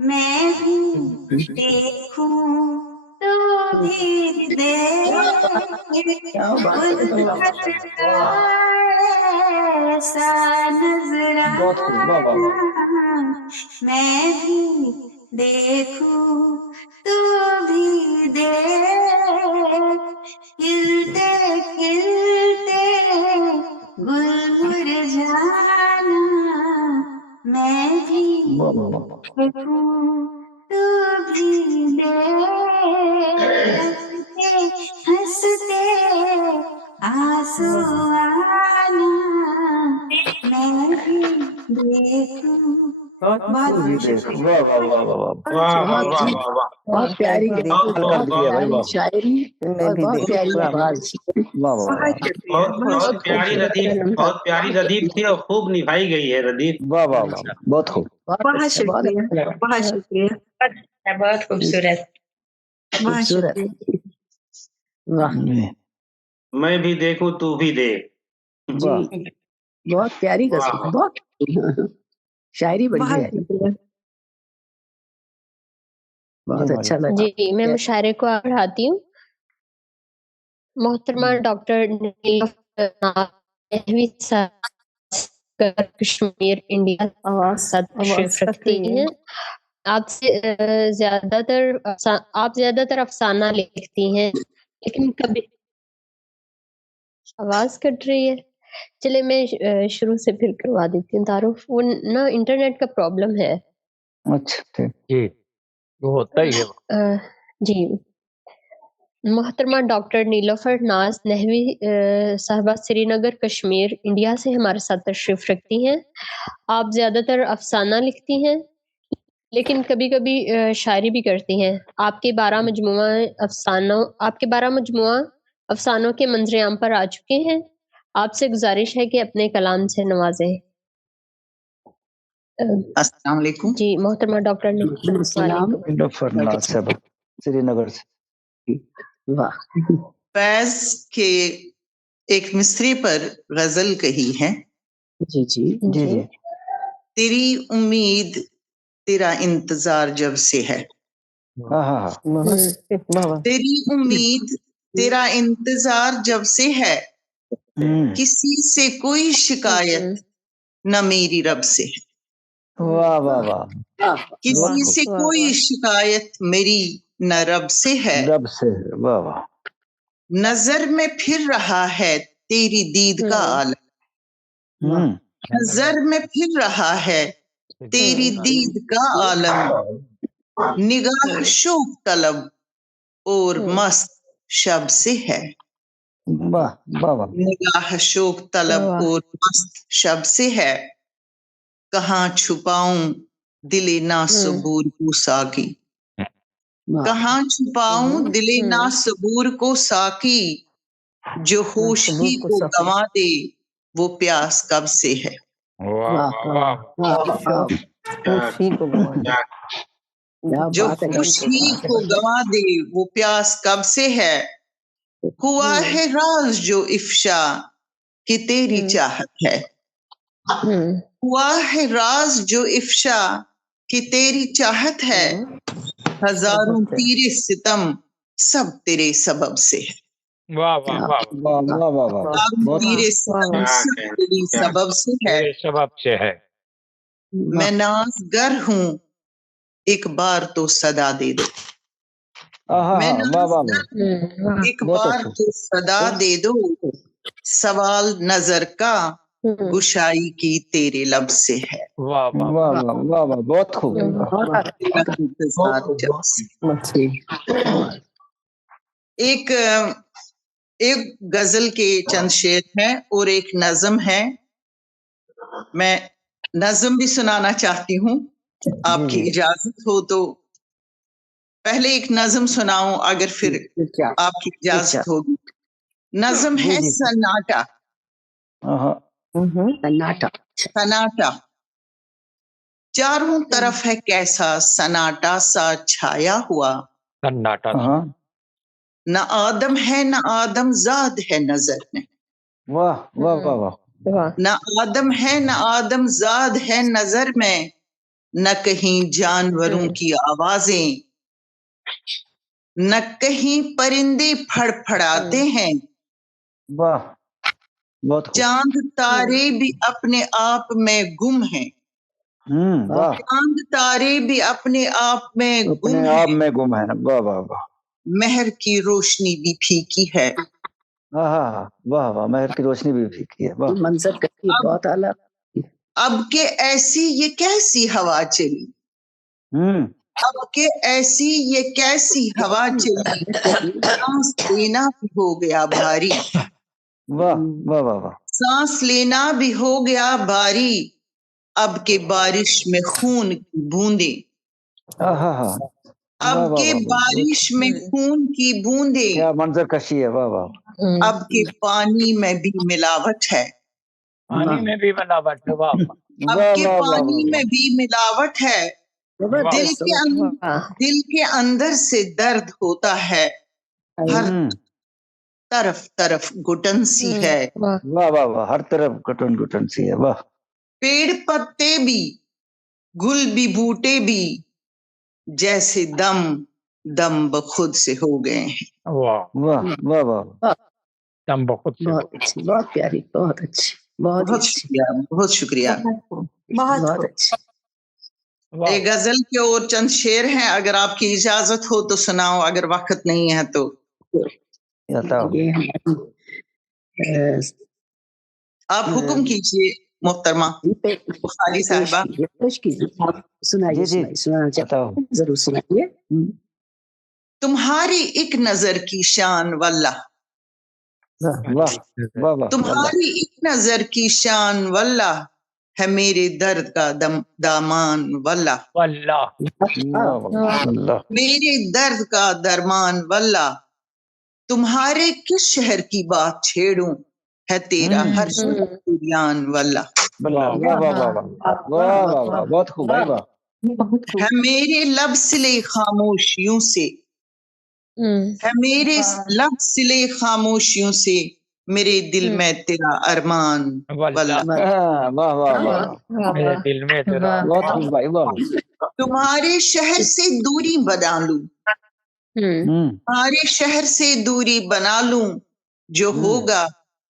मैं भी देखूं तू भी देख ऐसा नजराना मैं भी देखूं तू भी देख खिलते खिलते गुल मुरझाना मैं भी देखूं तू भी देख हंसते हंसते आंसू आना मैं भी देखूं बहुत शुक्रिया। वाह वाह वाह वाह वाह वाह वाह वाह वाह वाह बहुत प्यारी बहुत बहुत बहुत बहुत प्यारी बहुत शायरी मैं और भी बहुत देख प्यारी वाह वाह आवाज। वाह वाह बहुत शुक्रिया। बहुत बहुत प्यारी रदीफ, बहुत प्यारी रदीफ थी और खूब निभाई गई है रदीफ। वाह वाह वाह बहुत खूब। बहुत बहुत अच्छा, बहुत शुक्रिया। अच्छा लगा, बहुत शुक्रिया। बहुत खूबसूरत। बहुत खूबसूरत। शुक्रिया। वाह मैं भी देखूं तू भी देख। वाह जी, बहुत प्यारी वाह गजल, वाह बहुत शायरी बढ़िया बहुत है, शुक्रिया। बहुत जी अच्छा मालिक। लगा। जी, मैं मुशायरे को आगे बढ़ाती हूँ। मोहतरमा डॉक्टर नीलोफर नहवी साहब कश्मीर इंडिया आवाज साथ तशरीफ कट रखती रही है। हैं। आप ज्यादातर अफसाना लिखती हैं, लेकिन कभी आवाज कट रही है। चलिए मैं शुरू से फिर करवा देती हूँ तारुफ। वो ना इंटरनेट का प्रॉब्लम है। अच्छा ठीक जी, वो होता ही है। जी, मोहतरमा डॉक्टर नीलोफर नाज नहवी साहबा श्रीनगर कश्मीर इंडिया से हमारे साथ तशरीफ रखती हैं। आप ज्यादातर अफसाना लिखती हैं, लेकिन कभी कभी शायरी भी करती हैं। आपके 12 मजमुआ अफसानों के मंजर-ए-आम पर आ चुके हैं। आपसे गुजारिश है कि अपने कलाम से नवाजें। अस्सलाम वालेकुम। जी, मोहतरमा डॉक्टर सलाम। नीलोफर नाज साहब श्रीनगर से। वाह, फैज के एक मिसरे पर गजल कही है। जी जी जी जी तेरी उम्मीद तेरा इंतजार जब से है। हाँ हाँ हाँ वाह वाह तेरी उम्मीद तेरा इंतजार जब से है, किसी से कोई शिकायत न मेरी रब से है। वाह वाह वाह वाह, किसी से वाह, कोई वाह। शिकायत मेरी न रब से है। रब से वाह वाह नजर में फिर रहा है तेरी दीद का आलम। नजर में फिर रहा है तेरी दीद का आलम। निगाह शोक तलब और मस्त शब से है। वाह वाह वाह निगाह शोक तलब और मस्त शब से है। कहाँ छुपाऊं दिले नासबूर को साकी। वाह, कहाँ छुपाऊं दिले नासबूर को साकी। जो होश ही को को साकी। गंवा दे वो प्यास कब से है। वाह वाह, वाह वाह, वाह, खुशी को गवा दे। क्या जो बात है, होश ही को गंवा दे वो प्यास कब से है। हुआ है राज जो इफ्शा कि तेरी चाहत है। हुआ है राज जो इफ्शा कि तेरी चाहत है। हजारों तीरे सितम सब तेरे सबब से है। वाह वाह वाह वाह, वाह वाह वाह हजारों बहुत तीरे सितम क्या सब कहना, तेरी क्या सबब से है। मेरे सबब से है। मैं नाज़गर हूँ एक बार तो सदा दे दो। मैं वाह वाह नाज़गर वाह एक बहुत बार अच्छा। तो सदा दे दो। सवाल नजर का गुशाई की तेरे लब से है। वाह वाह वाह वाह वाह वाह बहुत खूब। तेरा इंतजार जब से। एक एक गजल के चंद शेर हैं और एक नज्म है। मैं नज्म भी सुनाना चाहती हूँ, आपकी इजाजत हो तो पहले एक नज्म सुनाऊं, अगर फिर क्या आपकी इजाजत होगी। नज्म है सन्नाटा। सन्नाटा। सन्नाटा चारों तरफ है कैसा सन्नाटा सा छाया हुआ। सन्नाटा न आदम है न आदम जाद है नजर में। वाह वाह वाह वाह न आदम है न आदम जाद है नजर में। न कहीं जानवरों की आवाजें, न कहीं परिंदे फड़फड़ाते हैं। वाह बहुत खूब। चांद तारे भी अपने आप में गुम हैं। वाह चांद तारे भी अपने आप में गुम अपने आप हैं। में गुम है। वाह वाह वाह महर की रोशनी भी फीकी है। वाह वाह महर की रोशनी भी फीकी है। वाह मंजर कभी बहुत आला। अब के ऐसी ये कैसी हवा चली। अब के ऐसी ये कैसी हवा चली। सांस लेना भी हो गया भारी। वाह वाह वाह वाह सांस लेना भी हो गया भारी। اب کے بارش میں خون کی بوندیں، اب کے بارش میں خون کی بوندیں، کیا منظر کشی ہے، واہ واہ. اب کے پانی میں بھی ملاوٹ ہے، پانی میں بھی ملاوٹ ہے، واہ واہ. اب کے پانی میں بھی ملاوٹ ہے، دل کے اندر سے درد ہوتا ہے، ہر طرف طرف گھٹن سی ہے، واہ واہ واہ، ہر طرف گھٹن گھٹن سی ہے، واہ. پیڑ پتے بھی گل بھی بوٹے بھی جیسے دم دم بخود سے ہو گئے ہیں. واہ واہ واہ واہ، دم بخود سے. بہت اچھی، بہت پیاری، بہت اچھی، بہت شکریہ، بہت شکریہ. بہت اچھی. ایک غزل کے اور چند شعر ہیں، اگر آپ کی اجازت ہو تو سناؤ، اگر وقت نہیں ہے تو. یہ ہماری آپ حکم کیجیے محترمہ بخاری صاحبہ. سنائیے سنانا چاہتا ضرور سنائیے. تمہاری ایک نظر کی شان واللہ، تمہاری ایک نظر کی شان واللہ ہے میرے درد کا دامان واللہ، میرے درد کا درمان واللہ. تمہارے کس شہر کی بات چھیڑوں ہے تیرا ہر شہر بیان واللہ، بہت خوب ہے. ہے میرے لب سلے خاموشیوں سے، ہے میرے لب سلے خاموشیوں سے میرے دل میں تیرا ارمان واللہ. واہ واہ واہ، میرے دل میں تیرا. بہت خوب بھائی، واہ. تمہارے شہر سے دوری بنا لوں، تمہارے شہر سے دوری بنا لوں جو ہوگا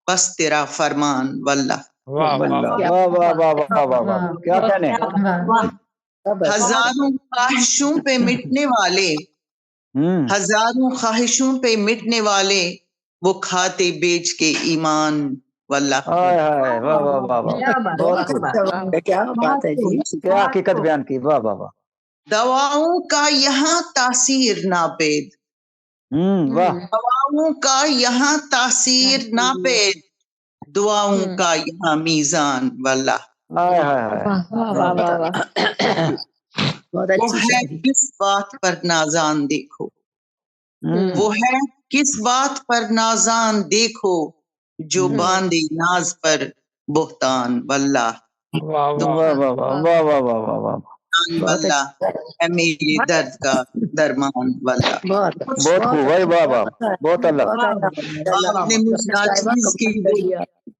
بس تیرا فرمان واللہ. واہ واہ واہ واہ واہ واہ واہ، کیا کہنے. ہزاروں خواہشوں پہ مٹنے والے، ہزاروں خواہشوں پہ مٹنے والے وہ کھاتے بیچ کے ایمان واللہ. واہ واہ واہ واہ، بہت خوب. کیا بات ہے جی، کیا حقیقت بیان کی، واہ واہ واہ. دواؤں کا یہاں تاثیر ناپید، واہ. دواؤں کا یہاں تاثیر ناپید، دعاؤں کا یہاں میزان واللہ. وہ ہے کس بات پر نازان دیکھو، وہ ہے کس بات پر نازان دیکھو جو باندھے ناز پر بہتان واللہ. واہ واہ واہ واہ واہ واہ، واللہ ہے میرے درد کا درمان واللہ. بہت خوب بھائی، واہ واہ، بہت اللہ. آپ نے مجھے آج چیز کی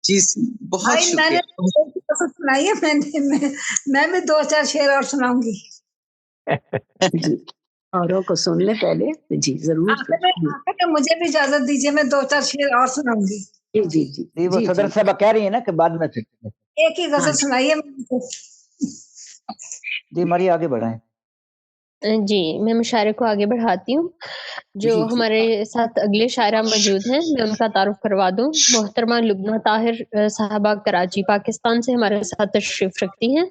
چیز بہت شکریہ. سنائی ہے، میں بھی دو چار شعر اور سناؤں گی. اوروں کو سن لیں پہلے. جی ضرور، مجھے بھی اجازت دیجیے، میں دو چار شعر اور سناؤں گی. جی جی جی، وہ صدر صاحبہ کہہ رہی ہے نا کہ بعد میں ایک ہی غزل سنائیے. جی ماری آگے بڑھائیں. جی میں مشاعرے کو آگے بڑھاتی ہوں. جو ہمارے ساتھ اگلے شاعرہ موجود ہیں میں ان کا تعارف کروا دوں. محترمہ لبنہ طاہر صاحبہ کراچی پاکستان سے ہمارے ساتھ تشریف رکھتی ہیں.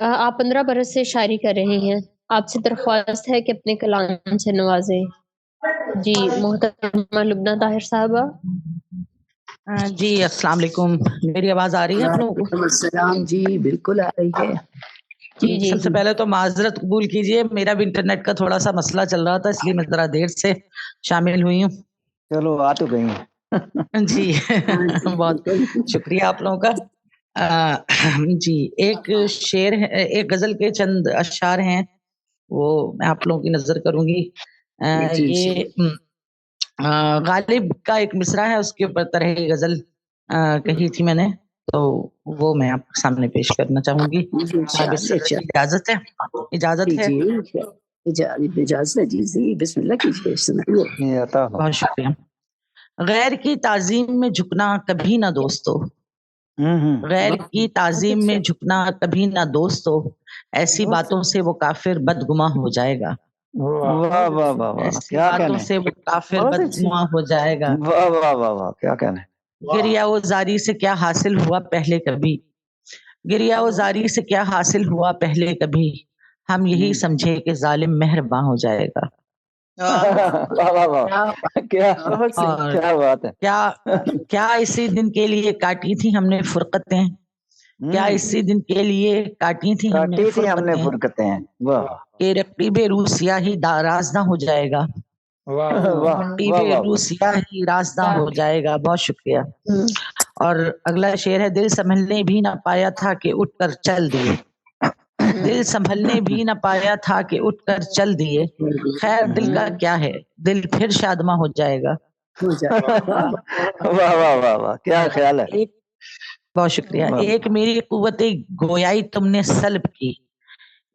آپ 15 برس سے شاعری کر رہے ہیں. آپ سے درخواست ہے کہ اپنے کلام سے نوازیں. جی محترمہ لبنہ طاہر صاحبہ. جی السلام علیکم، میری آواز آ رہی ہے آپ لوگوں کو؟ السلام جی، بالکل آ رہی ہے. جی سب سے پہلے تو معذرت قبول کیجئے، میرا بھی انٹرنیٹ کا تھوڑا سا مسئلہ چل رہا تھا، اس لیے میں ذرا دیر سے شامل ہوئی ہوں. چلو آ تو گئی. جی بہت شکریہ آپ لوگوں کا. جی ایک شعر ہے، ایک غزل کے چند اشعار ہیں، وہ میں آپ لوگوں کی نظر کروں گی. یہ غالب کا ایک مصرع ہے، اس کے اوپر طرح غزل کہی تھی میں نے، تو وہ میں آپ کے سامنے پیش کرنا چاہوں گی. اجازت ہے؟ اجازت ہے؟ اجازت ہے جی، بسم اللہ کیجیے. بہت شکریہ. غیر کی تعظیم میں جھکنا کبھی نہ دوستو، غیر کی تعظیم میں جھکنا کبھی نہ دوستو، ایسی باتوں سے وہ کافر بدگماں ہو جائے گا. واہ واہ واہ واہ، کیا کہنے. سے وہ کافر بدگماں ہو جائے گا. واہ واہ واہ واہ، کیا کہنے. گریا و زاری سے کیا حاصل ہوا پہلے کبھی، گریا و زاری سے کیا حاصل ہوا پہلے کبھی، ہم یہی سمجھے کہ ظالم مہرباں ہو جائے گا. کیا اسی دن کے لیے کاٹی تھی ہم نے فرقتیں، کیا اسی دن کے لیے کاٹی تھی ہم نے فرقتیں کہ رقیب روسیا ہی راز نہ ہو جائے گا. رقیب روسیا ہی راز نہ ہو جائے گا. بہت شکریہ. اور اگلا شعر ہے: دل سنبھلنے بھی نہ پایا تھا کہ اٹھ کر چل دیے. دل سنبھلنے بھی نہ پایا تھا کہ اٹھ کر چل دیے. خیر دل کا کیا ہے، دل پھر شادماں ہو جائے گا. واہ واہ واہ واہ، کیا خیال ہے. بہت شکریہ. ایک میری قوت گویائی تم نے سلب کی.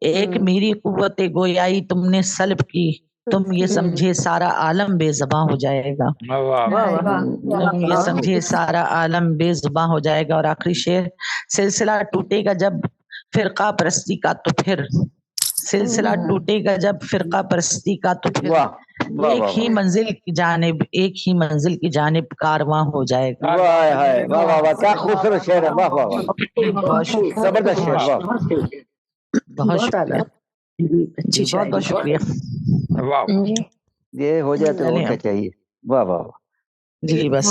ایک میری قوت گویائی تم نے سلب کی. تم یہ سمجھے سارا عالم بے زباں ہو جائے گا. تم یہ سمجھے سارا عالم بے زباں ہو جائے گا. اور آخری شعر: سلسلہ ٹوٹے گا جب فرقہ پرستی کا تو پھر. سلسلہ ٹوٹے گا جب فرقہ پرستی کا تو پھر ایک ہی منزل کی جانب، ایک ہی منزل کی جانب کارواں ہو جائے گا. واہ واہ واہ، کیا خوبصورت شعر ہے. واہ واہ واہ، زبردست شعر. واہ، بہت شکریہ. بہت بہت شکریہ. یہ ہو جائے تو اور کیا چاہیے. واہ واہ. جی بس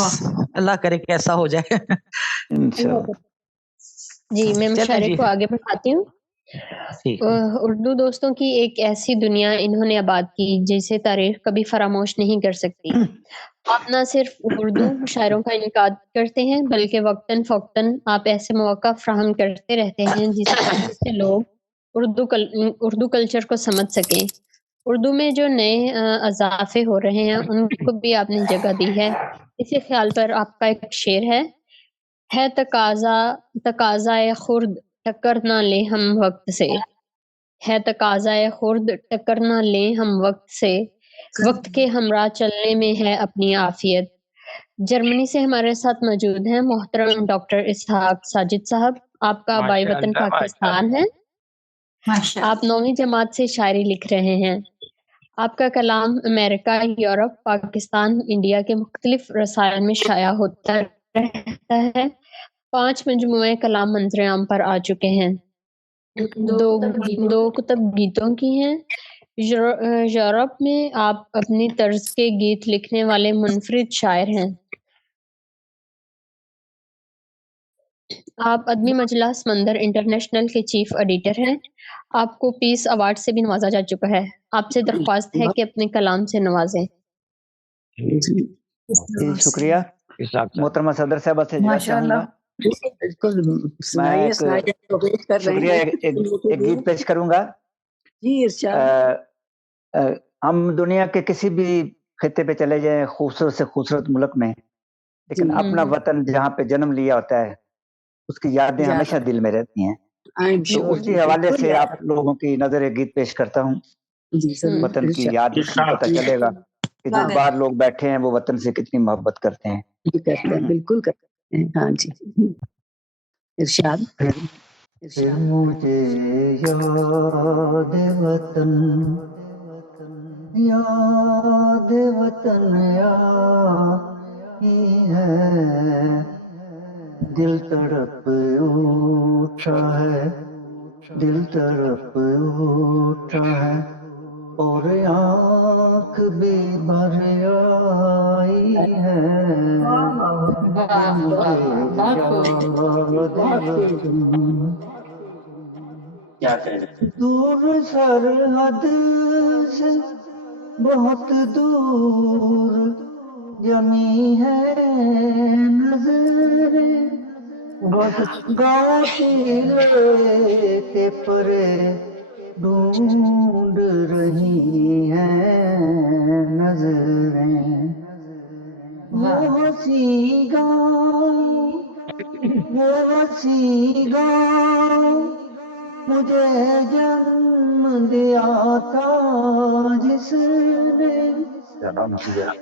اللہ کرے کیسا ہو جائے. جی میں مشاعرے کو آگے بڑھاتی ہوں. اردو دوستوں کی ایک ایسی دنیا انہوں نے آباد کی جسے تاریخ کبھی فراموش نہیں کر سکتی. آپ نہ صرف اردو شاعروں کا انعقاد کرتے ہیں بلکہ وقتاً فوقتاً آپ ایسے مواقع فراہم کرتے رہتے ہیں جس سے لوگ اردو کلچر کو سمجھ سکیں. اردو میں جو نئے اضافے ہو رہے ہیں ان کو بھی آپ نے جگہ دی ہے. اسی خیال پر آپ کا ایک شعر ہے تقاضائے خرد ٹکر نہ لیں ہم وقت سے. ہے تقاضائے خرد ٹکر نہ لیں ہم وقت سے. وقت کے ہمراہ چلنے میں ہے اپنی عافیت. جرمنی سے ہمارے ساتھ موجود ہیں محترم ڈاکٹر اسحاق ساجد صاحب. آپ کا بائی وطن پاکستان ہے. آپ 9ویں جماعت سے شاعری لکھ رہے ہیں. آپ کا کلام امریکہ، یورپ، پاکستان، انڈیا کے مختلف رسائل میں شائع ہوتا رہتا ہے. 5 مجموعے کلام منظر عام پر آ چکے ہیں. 2 کتب گیتوں کی ہیں. یورپ میں آپ اپنی طرز کے گیت لکھنے والے منفرد شاعر ہیں. آپ ادبی مجلہ سمندر انٹرنیشنل کے چیف ایڈیٹر ہیں. آپ کو پیس ایوارڈ سے بھی نوازا جا چکا ہے. آپ سے درخواست ہے کہ اپنے کلام سے نوازیں. شکریہ. محترمہ صدر صاحبہ سے ماشاءاللہ. بالکل سنائیے شکریہ. ایک گیت پیش کروں گا. جی ارشاد. ہم دنیا کے کسی بھی خطے پہ چلے جائیں، خوبصورت سے خوبصورت ملک میں، لیکن اپنا وطن جہاں پہ جنم لیا ہوتا ہے اس کی یادیں ہمیشہ دل میں رہتی ہیں. تو اسی حوالے سے آپ لوگوں کی نظر ایک گیت پیش کرتا ہوں. وطن کی یاد سے پتہ چلے گا کہ جو باہر لوگ بیٹھے ہیں وہ وطن سے کتنی محبت کرتے ہیں. بالکل کرتے ہیں. ہاں جی ارشاد. مجھے یاد وطن آئی ہے، دل تڑپ اٹھا ہے، دل تڑپ اٹھا ہے، اور آنکھ بھی بھر آئی ہے. دور سرحد سے بہت دور جمی ہے نظریں، گاتی کے پرے ڈھونڈ رہی ہیں نظریں. وہ ہنسی گاؤں، وہ ہنسی گاؤں مجھے جنم دیا تھا جس نے،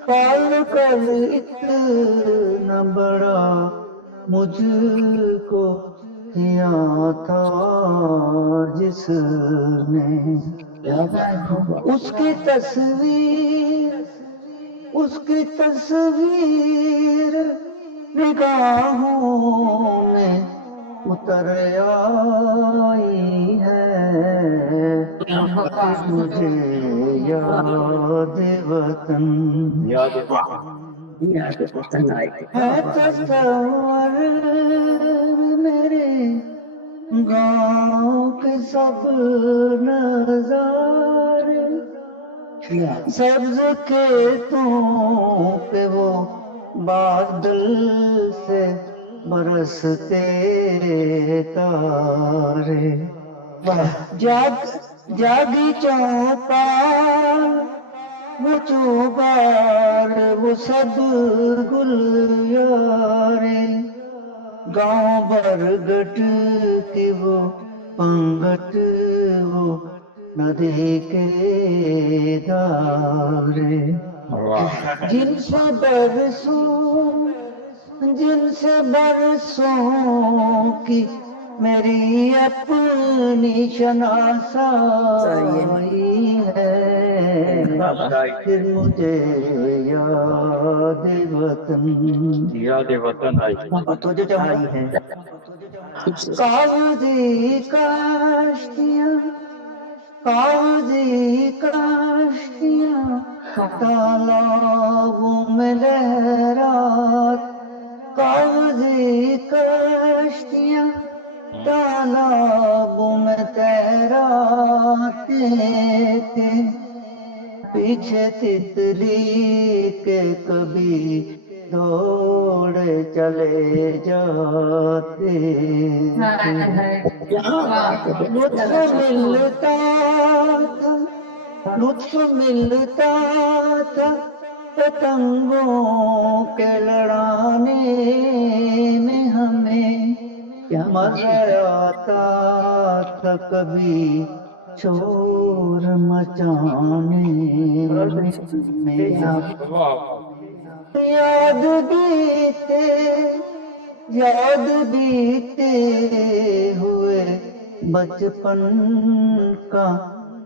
پال کر اتنا بڑا مجھ کو کیا تھا جس نے. اس کی تصویر، اس کی تصویر نگاہوں میں اتر آئی ہے. مجھے یاد وطن ہے. تصور میرے گاؤں کے سب نظارے سبز کھیتوں پہ وہ بادل سے برستے تارے جاگی چوپار وہ چوبار وہ سب گل یارے گاؤں برگٹ کی وہ پنگٹ وہ ندی کے دارے جن سے برسوں کی میری اپنی شناسائی ہے پھر مجھے یاد وطن آئی ہے کاغذی کاشتیاں تالابوں میں لہرات کاغذی کاشتیاں تالابوں میں تیراتے تھے پیچھے تتلی کے کبھی دوڑے چلے جاتے لطف ملتا تھا پتنگوں کے لڑانے میں ہمیں مزہ آتا تھا کبھی شور مچانے میں یاد بیتے ہوئے بچپن کا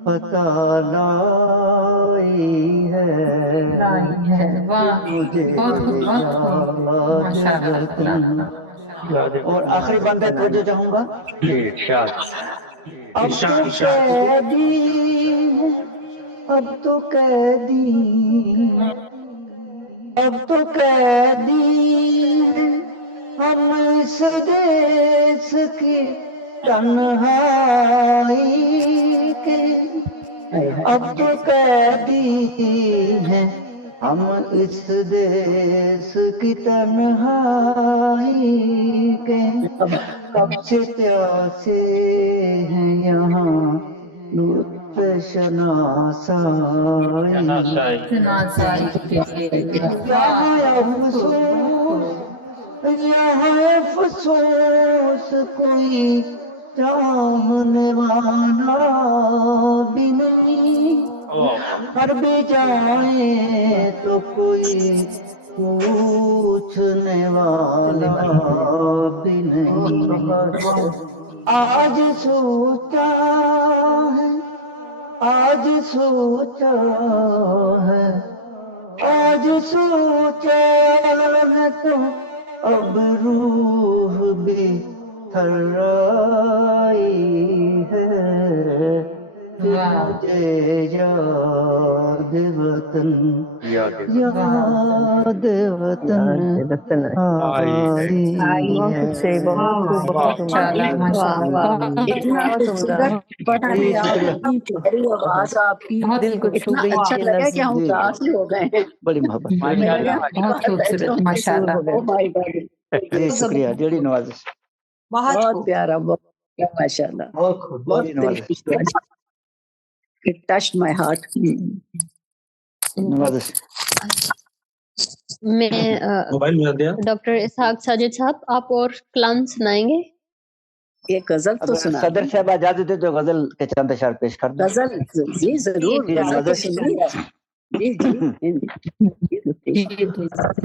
پتہ لائی ہے مجھے اور آخری بندے کو جو چاہوں گا اب تو قیدی ہم اس دیس کی تنہائی کے اب تو قیدی ہیں ہم اس دیس کی تنہائی کے کب سے پیاسے ہیں یہاں لطف شناسائی یہاں افسوس کوئی چاہنے والا بھی نہیں ہر بھی جائیں تو کوئی پوچھنے والا بھی نہیں آج سوچا ہے تو اب روح بھی تھرائی ہے مجھے یاد وطن آئی ہے بہت آواز آپ کی دل کو چھو گئی اچھا لگا کہ ہم اداس ہی ہو گئے ہیں بڑی محبت بہت خوبصورت ماشاءاللہ جی شکریہ جڑی نوازش بہت پیارا ماشاء اللہ بہت It touched my heart. میں ڈاکٹر اسحاق ساجد صاحب آپ اور کلام سنائیں گے ایک غزل تو سنا صدر صاحب اجازت دے تو غزل کے چند اشعار پیش کر دیں غزل جی ضرور جی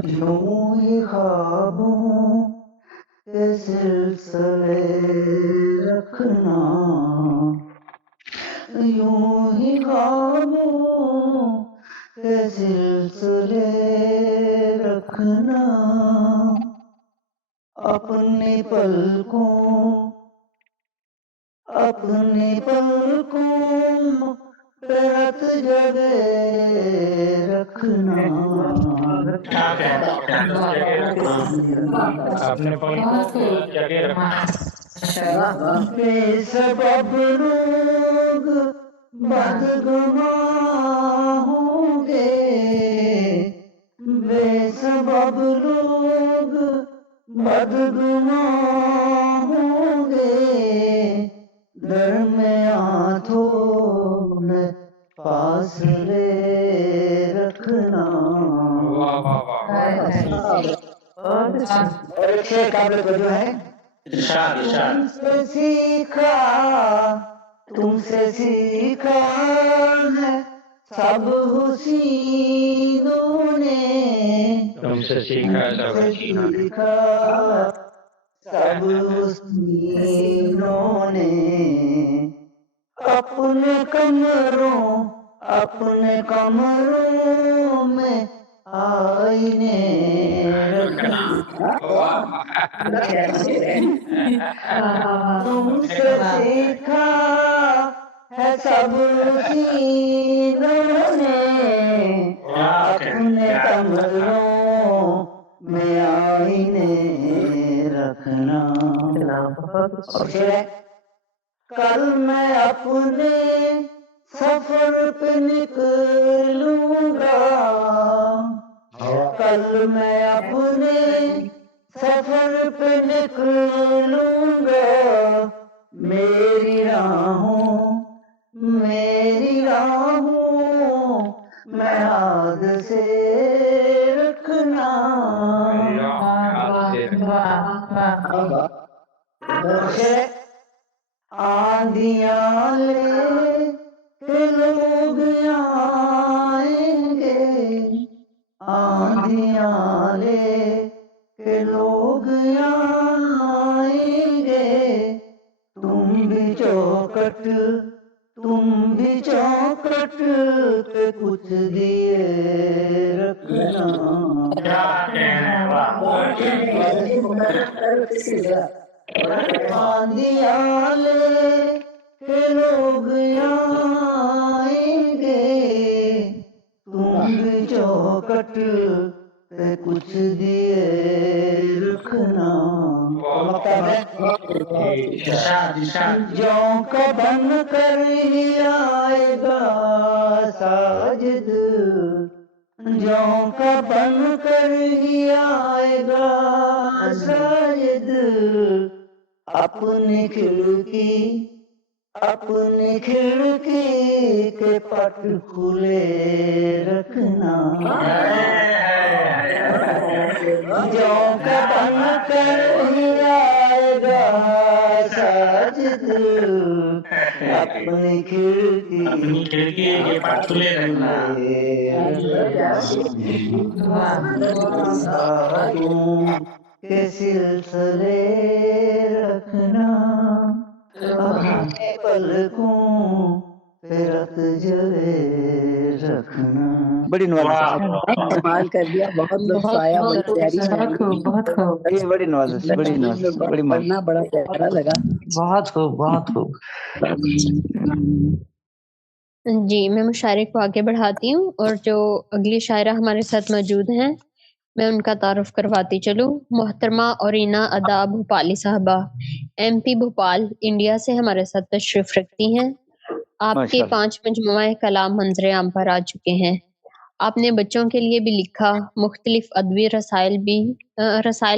یوں ہی خوابوں کے سلسلے رکھنا یوں ہی خوابوں کے سلسلے رکھنا اپنی پلکوں پہ رت جگہ رکھنا اپنے پلکوں پہ جگہ رکھنا बेसबब लोग बदगुमां होंगे, बेसबब लोग बदगुमां होंगे, दरमियां थोड़े फासले रखना। और एक काबिल को जो है तुमसे सीखा है सब हुसीनों ने, तुमसे सीखा सब सब हुसीनों ने, अपने कमरों में आईने रखना। तुमसे सीखा है सब हुसीनों ने, अपने कमरों में आईने रखना। और कल मैं अपने सफर पे निकलूंगा, कल मैं अपने सफर पे निकलूंगा, मेरी राहों मैं याद से रखना। आंधियां लेके लोग आएंगे, आंधियां लेके लोग आएंगे, तुम भी चौखट पे कुछ दिए रखना। आंधियां लेके लोग आएंगे, तुम भी चौखट पे कुछ दिए रखना। जौ का बन कर ही आएगा साजिद, जौ का बन कर ही आएगा साजिद, अपनी खिड़की के पट खुले रखना। जौ का बन कर ही आएगा साजिद, अपनी खिड़की के पट खुले रखना। के सिलसिले रखना, अपने पलकों पे रत जले रखना। बड़ी नवाज़ कमाल कर दिया, बहुत लुत्फ आया, बड़ी प्यारी बड़ी नवाज़ बड़ी पढ़ना बड़ा प्यारा लगा। बहुत खूब। जी, मैं मुशायरे को आगे बढ़ाती हूँ और जो अगली शायरा हमारे साथ मौजूद हैं मैं उनका तारुफ करवाती चलूँ। मोहतरमा औरीना अदा भोपाली साहबा, MP भोपाल इंडिया से हमारे साथ तशरीफ रखती हैं। आपके 5 मजमुआ कलाम मंजर आम पर आ चुके हैं। आपने बच्चों के लिए भी लिखा, मुख्तलिफ अदबी रसाइल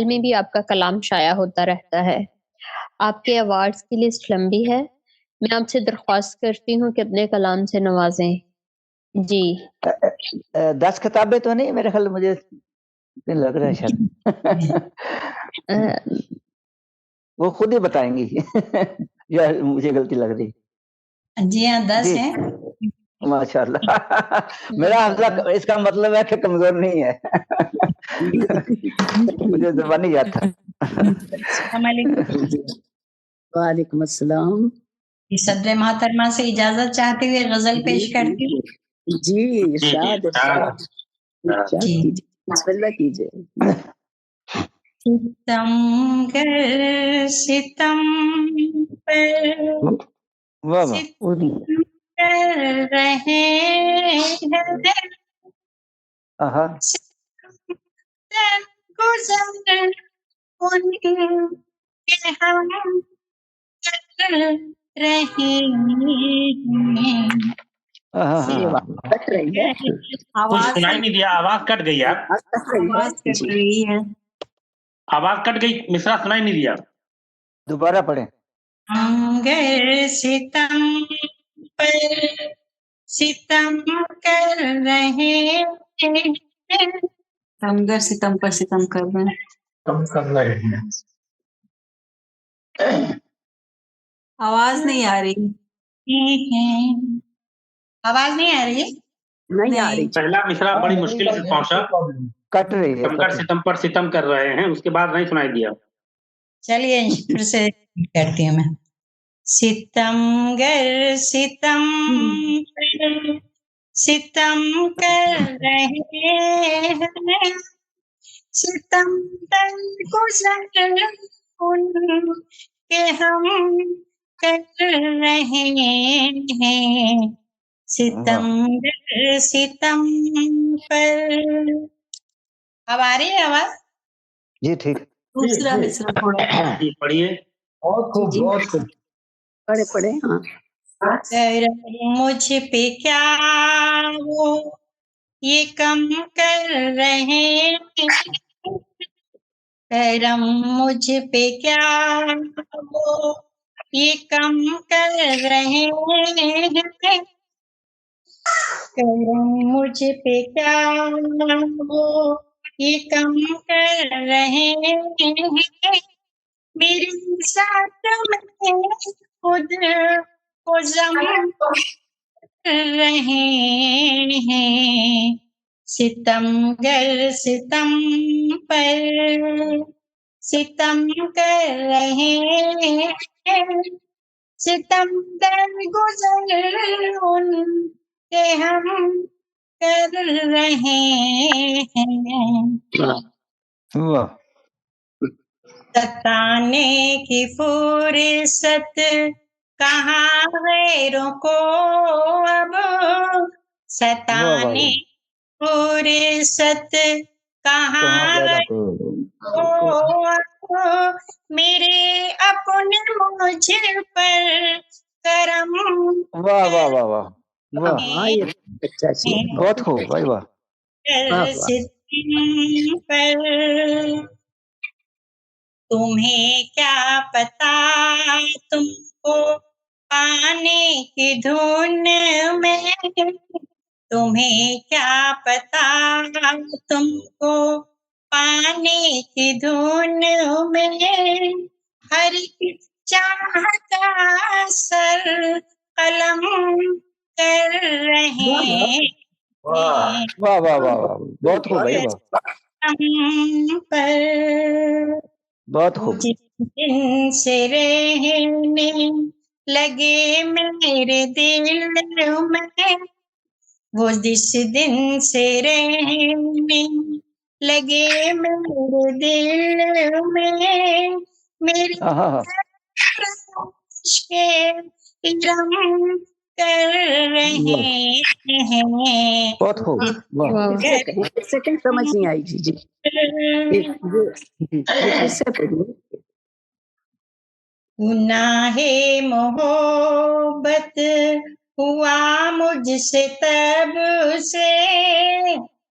में भी आपका कलाम शाया होता रहता है। आपके अवार्ड्स की लिस्ट लंबी है, मैं आपसे दरख्वास्त करती हूँ कि अपने कलाम से नवाजें। जी 10 किताबें तो नहीं, मेरे ख्याल मुझे लग रहा है शायद वो खुद ही बताएंगी या मुझे गलती लग रही। जी हाँ 10 हैं। माशाल्लाह मेरा हौसला इसका मतलब है कि कमजोर नहीं है मुझे ज़बान नहीं आता। वालेकुम अस्सलाम। सदर मोहतरमा से इजाजत चाहते हुए गजल पेश करती हूँ। जी इरशाद बिस्मिल्लाह कीजिए। सितम पर सितम कर रहे हैं, गुजर उनके हम रहे हैं। कट रही है, कुछ आवाज सुनाई नहीं दिया, आवाज कट गई यार, आवाज कट रही है। आवाज कट गई मिश्रा, सुनाई नहीं दिया। दोबारा पढ़े। अगर सितम पर सितम कर रहे हैं, अगर सितम पर सितम कर रहे हैं, आवाज नहीं आ रही, आवाज नहीं आ रही, नहीं आ रही। पहला मिश्रा बड़ी मुश्किल से पहुंचा, कट रही है, सितमगर सितम पर सितम कर रहे हैं, उसके बाद नहीं सुनाई दिया। चलिए फिर से करती हूँ मैं। सितमगर सितम पर सितम कर रहे हैं, सितम पर गुजर उनके हम कर रहे हैं, सितमगर सितम पर। अब आ रही है आवाज? जी ठीक। दूसरा मिश्रा थोड़ा पढ़िए। बहुत खूब, बहुत खूब, पढ़े पढ़े। हाँ, मुझ पे क्या वो ये कम कर रहे हैं, करम मुझ पे क्या वो ये कम कर रहे हैं, करम मुझ पे क्या वो ये कम कर रहे हैं, मेरे साथ में खुद को जम रहे हैं, सितमगर सितम पर सितम कर रहे हैं, सितमगर गुजर उनके हम कर रहे हैं। सताने की फुर्सत कहाँ गैरों को अब, सताने फुर्सत कहाँ गैरों को अब, मेरे अपने मुझ पर करम। वाह वाह वाह वाह वाह, बहुत खूब भाई, वाह। पर तुम्हें क्या पता तुमको पाने की धुन में, तुम्हें क्या पता तुमको पाने की धुन में, हर एक चाह का सर कलम कर रहे हैं। वाह वाह वाह वाह, बहुत खूब भाई, वाह, बहुत खूब। जिस दिन से रहने लगे मेरे दिल में, वो जिस दिन से रहने लगे मेरे दिल में, मेरे के रम कर रहे हैं। बहुत खूब, एक सेकंड समझ नहीं आई जी। जी गुनाहे मोहब्बत हुआ मुझसे तब से,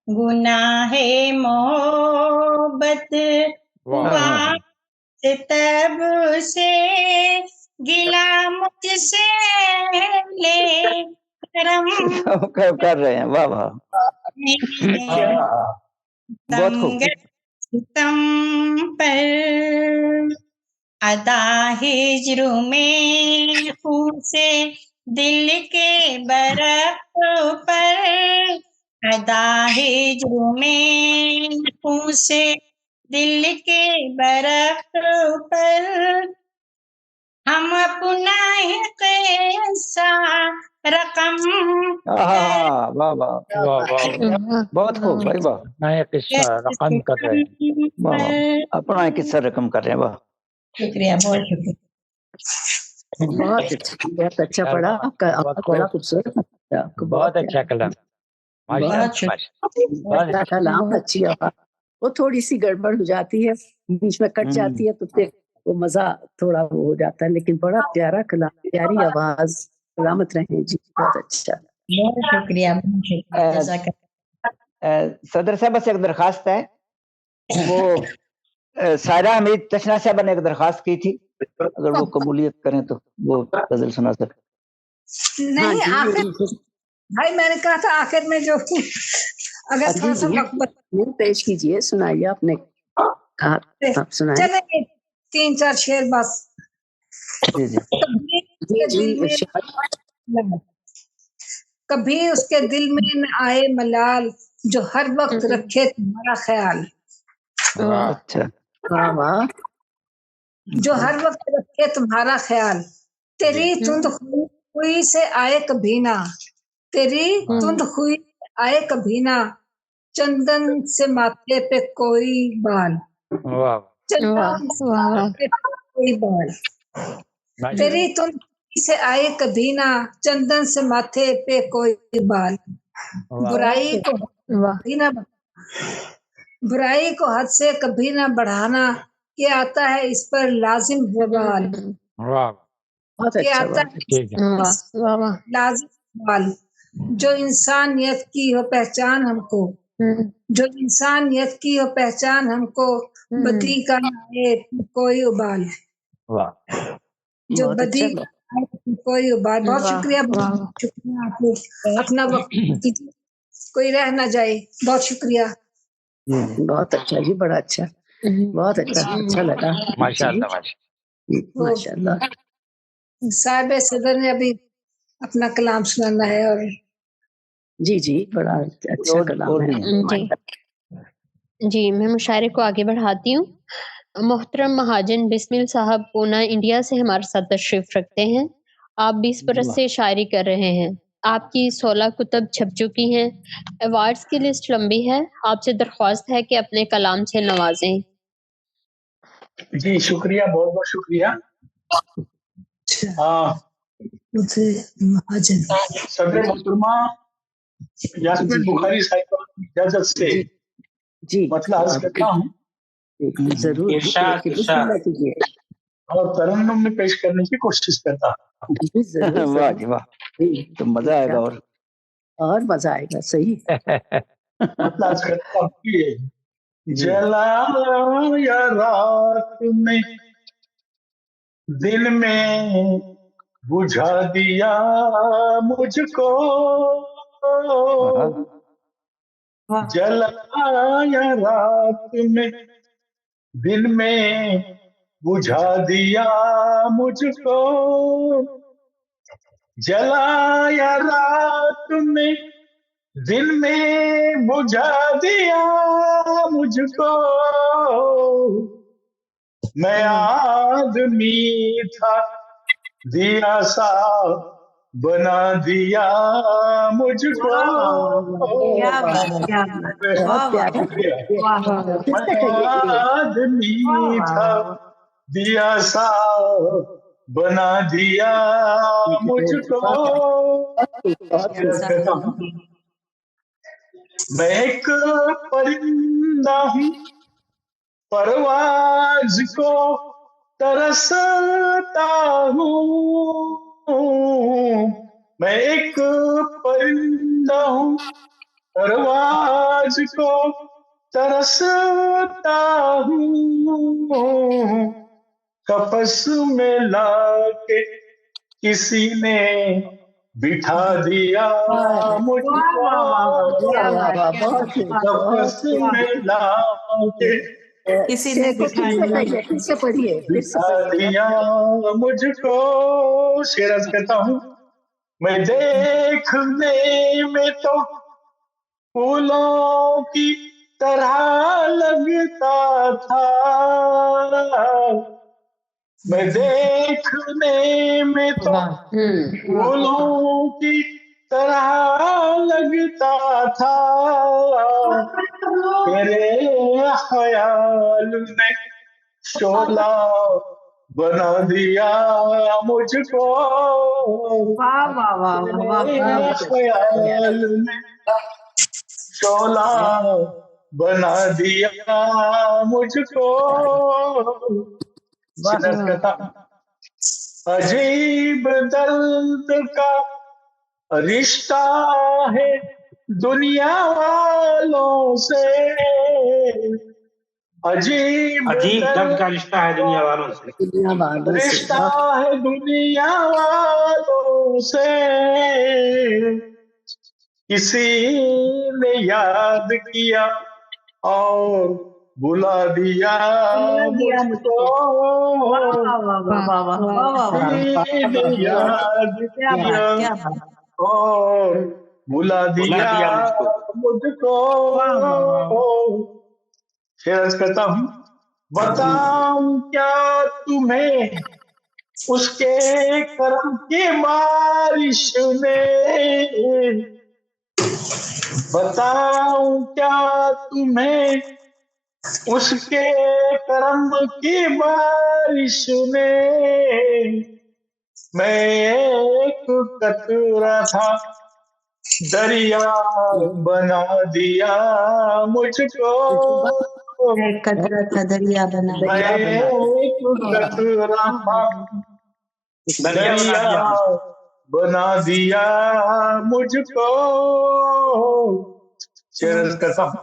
गुनाहे मोहब्बत हुआ से तब से, गिला मुझसे ले कर रहे हैं। वाह वाह, बहुत खूब। सितम पर अदा हिज्र में खून से दिल के बरफ पर, अदा हिज्र में खून से दिल के बरफ पर, हम अपना ही कैसा रकम। वाह वाह वाह, बहुत खूब भाई, वाह। नया किस्सा रकम कर रहे हैं, वाह, अपना किस्सा रकम कर रहे हैं, वाह। शुक्रिया, बहुत शुक्रिया, बहुत अच्छा पढ़ा आपका, बड़ा खूबसूरत, बहुत अच्छा कलाम, बहुत कलाम, अच्छी आवाज। वो थोड़ी सी गड़बड़ हो जाती है, बीच में कट जाती है, तो फिर वो मजा थोड़ा वो हो जाता है, लेकिन बड़ा प्यारा कलाम, प्यारी आवाज, सलामत रहें जी, बहुत अच्छा। बहुत शुक्रिया, सदर साहब बस एक दरखास्त है, वो सायरा हमीद तशना साहब ने एक दरखास्त की थी, अगर वो कबूलियत करें तो वो गजल सुना सकते। नहीं आखिर भाई मैंने कहा था आखिर में जो अगर थोड़ा सा वक्त पेश कीजिए, सुनाइए, आपने कहा आप सुनाइए। चलेंगे 3-4 शेर बस। कभी उसके दिल में न आए मलाल, जो हर वक्त रखे तुम्हारा ख्याल। अच्छा, जो हर वक्त रखे तुम्हारा ख्याल, तेरी तुंद हुई से आए कभी ना, तेरी तुंद हुई आए कभी ना, चंदन से माथे पे कोई बाल, चंदन से माथे पे कोई बाल, तेरी तुंद से आए कभी ना, चंदन से माथे पे कोई बाल, बुराई को कभी ना, बुराई को हद से कभी ना बढ़ाना, ये आता है इस पर लाजिम वबाल, ये आता है लाजिम वबाल, जो इंसानियत की हो पहचान हमको, जो इंसानियत की हो पहचान हमको, बदी का है कोई उबाल, जो बदी कोई उबाल। बहुत शुक्रिया, शुक्रिया आपको, अपना वक्त दीजिए, कोई रह ना जाए। बहुत शुक्रिया। बहुत अच्छा जी, बड़ा अच्छा, बहुत अच्छा, अच्छा लगा। माशाअल्लाह, माशाअल्लाह। साहिब सदर ने अभी अपना कलाम सुनाना है, और जी जी, बड़ा अच्छा कलाम है। जी, मैं मुशायरे को आगे बढ़ाती हूँ। मोहतरम महाजन बिस्मिल साहब पूना इंडिया से हमारे साथ तशरीफ रखते हैं। आप 20 बरस से शायरी कर रहे हैं, आपकी 16 कुतब छप चुकी हैं, अवार्ड्स की लिस्ट लंबी है, आपसे दरख्वास्त है कि अपने कलाम से नवाजें। जी शुक्रिया, बहुत बहुत शुक्रिया। सदर मोहतरमा यास्मीन बुखारी साहिबा की इजाजत से जी मतलब अर्ज करता हूँ, जरूर, और तरन्नुम में पेश करने की कोशिश करता हूँ। वाह जी वाह, तो मजा आएगा और मजा आएगा। सही मतलब अर्ज करता हूँ कि जलाया रात में दिन में बुझा दिया मुझको, जलाया रात में दिन में बुझा दिया मुझको, जलाया रात में दिन में बुझा दिया मुझको, मैं आदमी था दिया सा बना दिया मुझको, आदमी था दिया सा बना दिया मुझको। मैं एक परिंदा हूँ परवाज को तरसता हूँ, मैं एक परिंदा हूँ परवाज को तरसता हूँ, कफस में लाके किसी ने बिठा दिया मुझको, कफस में लाके किसी ने बिठा दिया मुझको। शेर अर्ज करता हूँ, मैं देखने में तो फूलों की तरह लगता था, मैं देखने में तो फूलों की तरह लगता था, तेरे ख्याल ने शोला बना दिया मुझको, ख्याल ने शोला बना दिया मुझको, शेर करता हूँ। अजीब दर्द का रिश्ता है दुनिया वालों से, अजीब दर्द का रिश्ता है दुनिया वालों से, रिश्ता है दुनिया वालों से, किसी ने याद किया और बुला दिया मुझको, किसी ने याद किया और बुला दिया मुझको। शेर करता हूँ। बताऊं क्या तुम्हें उसके करम की बारिश में, बताऊं क्या तुम्हें उसके करम की बारिश में, मैं एक कतरा था दरिया बना दिया मुझको, कतरा था दरिया बना दिया, मैं एक कतरा था दरिया बना दिया मुझको। शेर करता हूँ।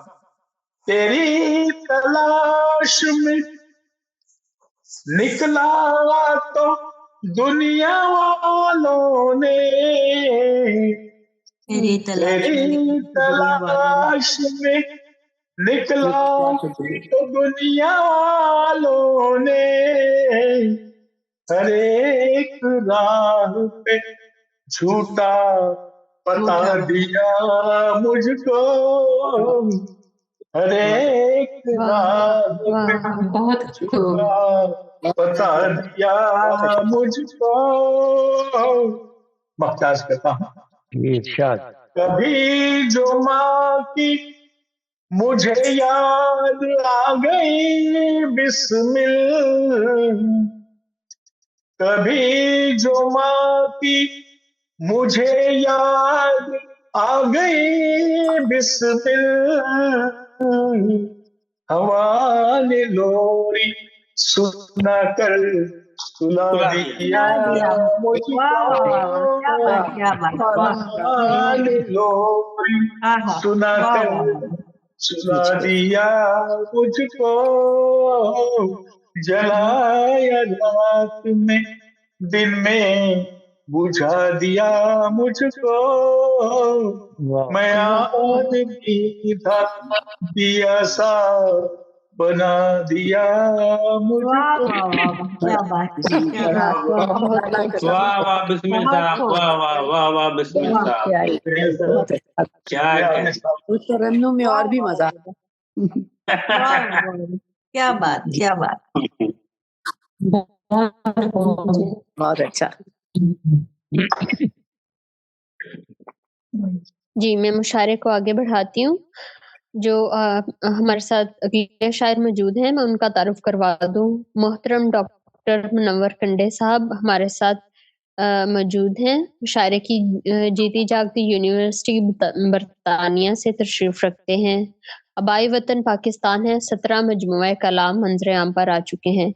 तेरी तलाश में निकला तो दुनिया वालों ने, तेरी तलाश में निकला तो दुनिया वालों ने, हर एक राह पे झूठा बता दिया मुझको, हर एक राह पे झूठा बता दिया मुझको। मख्ताज करता हूँ। कभी जो माँ की मुझे याद आ गई बिस्मिल, कभी जो माँ की मुझे याद आ गई बिस्मिल, हवा ने लोरी सुना कर सुला दिया मुझको, हवा ने लोरी सुना कर सुला दिया मुझको, जलाया रात में दिन में बुझा दिया मुझको, मैं आदमी था दिया सा बना दिया मुझको। क्या बात है, वाह वाह बिस्मिल्लाह साहब, वाह वाह वाह वाह बिस्मिल्लाह, क्या उस तरन्नुम में और भी मजा। क्या बात, क्या बात, बहुत अच्छा। जी, मैं मुशायरे को आगे बढ़ाती हूँ। जो हमारे साथ अगले शायर मौजूद हैं, मैं उनका तारुफ करवा दूँ। मोहतरम डॉक्टर मुनव्वर कंडे साहब हमारे साथ मौजूद हैं। मुशायरे की जीती जागती यूनिवर्सिटी बरतानिया से तशरीफ रखते हैं। आबाई वतन पाकिस्तान है। 17 मजमुआ कलाम मंजर आम पर आ चुके हैं,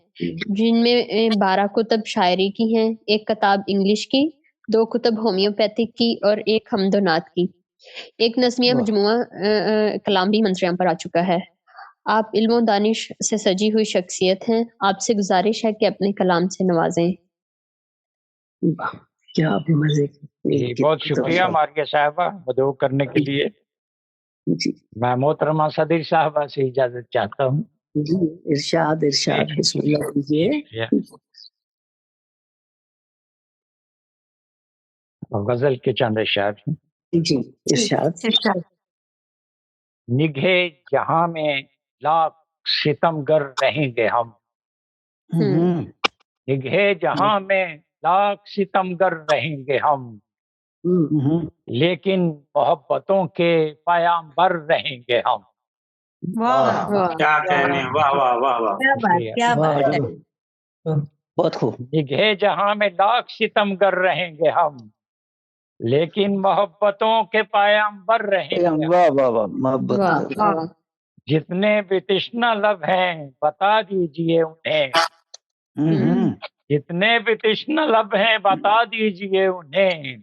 जिनमें 12 कुतब शायरी की हैं, 1 किताब इंग्लिश की, 2 कुतब होम्योपैथिक की और 1 हमदोनात की। 1 नज़्मिया मजमुआ कलाम भी मंजर आम पर आ चुका है। आप इल्म और दानिश से सजी हुई शख्सियत हैं। आपसे गुजारिश है कि अपने कलाम से नवाजें। क्या भी मजे की। बहुत शुक्रिया मारिया साहबा मदऊ करने के लिए। मैं मोहतरमा सदीर साहबा से इजाजत चाहता हूँ। जी, इरशाद इरशाद बिस्मिल्लाह कीजिए। गजल के चंद अशआर हैं। जी, इरशाद। निगाहे जहां में लाख सितमगर रहेंगे हम, निगाहे जहां में लाख सितमगर रहेंगे हम, लेकिन मोहब्बतों के पायंबर रहेंगे हम। वाह क्या कहने, वाह वाह वाह वाह, क्या बात, क्या बात है, बहुत खूब। निगाहे जहां में लाख सितमगर रहेंगे हम, लेकिन मोहब्बतों के पायंबर रहेंगे। वाह वाह वाह, मोहब्बत। जितने भी तृष्णा लब हैं बता दीजिए उन्हें, जितने भी तृष्णा लब हैं बता दीजिए उन्हें,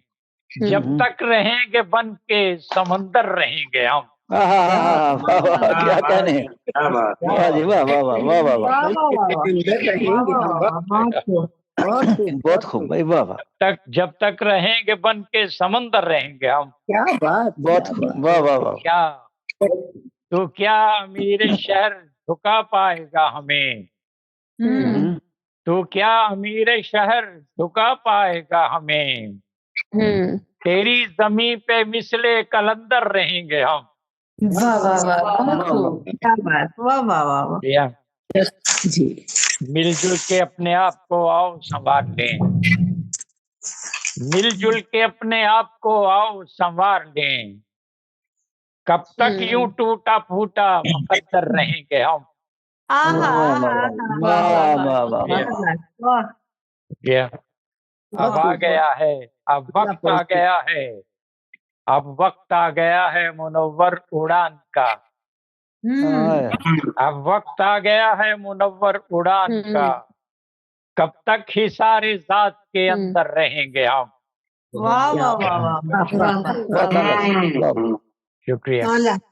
जब तक रहेंगे बन के समंदर रहेंगे हम। क्या कहने, वाह जी वाह वाह वाह वाह वाह, बहुत खूब भाई, वाह वाह। जब तक रहेंगे बन के समंदर रहेंगे हम। क्या बात, बहुत वाह वाह वाह। क्या तो क्या अमीर शहर झुका पाएगा हमें, तो क्या अमीर शहर झुका पाएगा हमें, तेरी जमीन पे मिसले कलंदर रहेंगे हम। वाह वाह वाह, क्या बात, वाह वाह वाह वाह जी। मिलजुल के अपने आप को आओ संवार लें, मिलजुल के अपने आप को आओ संवार लें, कब तक यूं टूटा फूटा मुकद्दर रहेंगे हम। अब आ गया है, अब वक्त आ गया है, अब वक्त आ गया है मुनव्वर उड़ान का, अब वक्त आ गया है मुनव्वर उड़ान का, कब तक ही सारे जात के अंदर रहेंगे हम। वाह वाह वाह, शुक्रिया,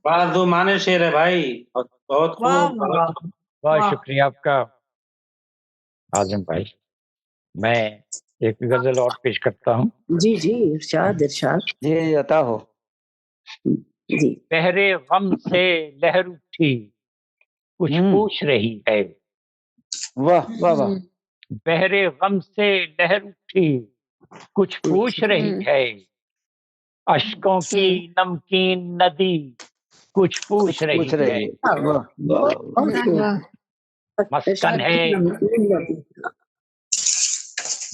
बड़ा दो माने शेर है भाई, बहुत खूब, बहुत शुक्रिया आपका आजम भाई। मैं एक गजल और पेश करता हूँ। जी जी, इरशाद इरशाद जी, अता हो जी। बहरे गम से लहर उठी कुछ पूछ रही है, वाह वाह वाह। बहरे गम से लहर उठी कुछ पूछ रही है, अश्कों की नमकीन नदी कुछ पूछ रही है,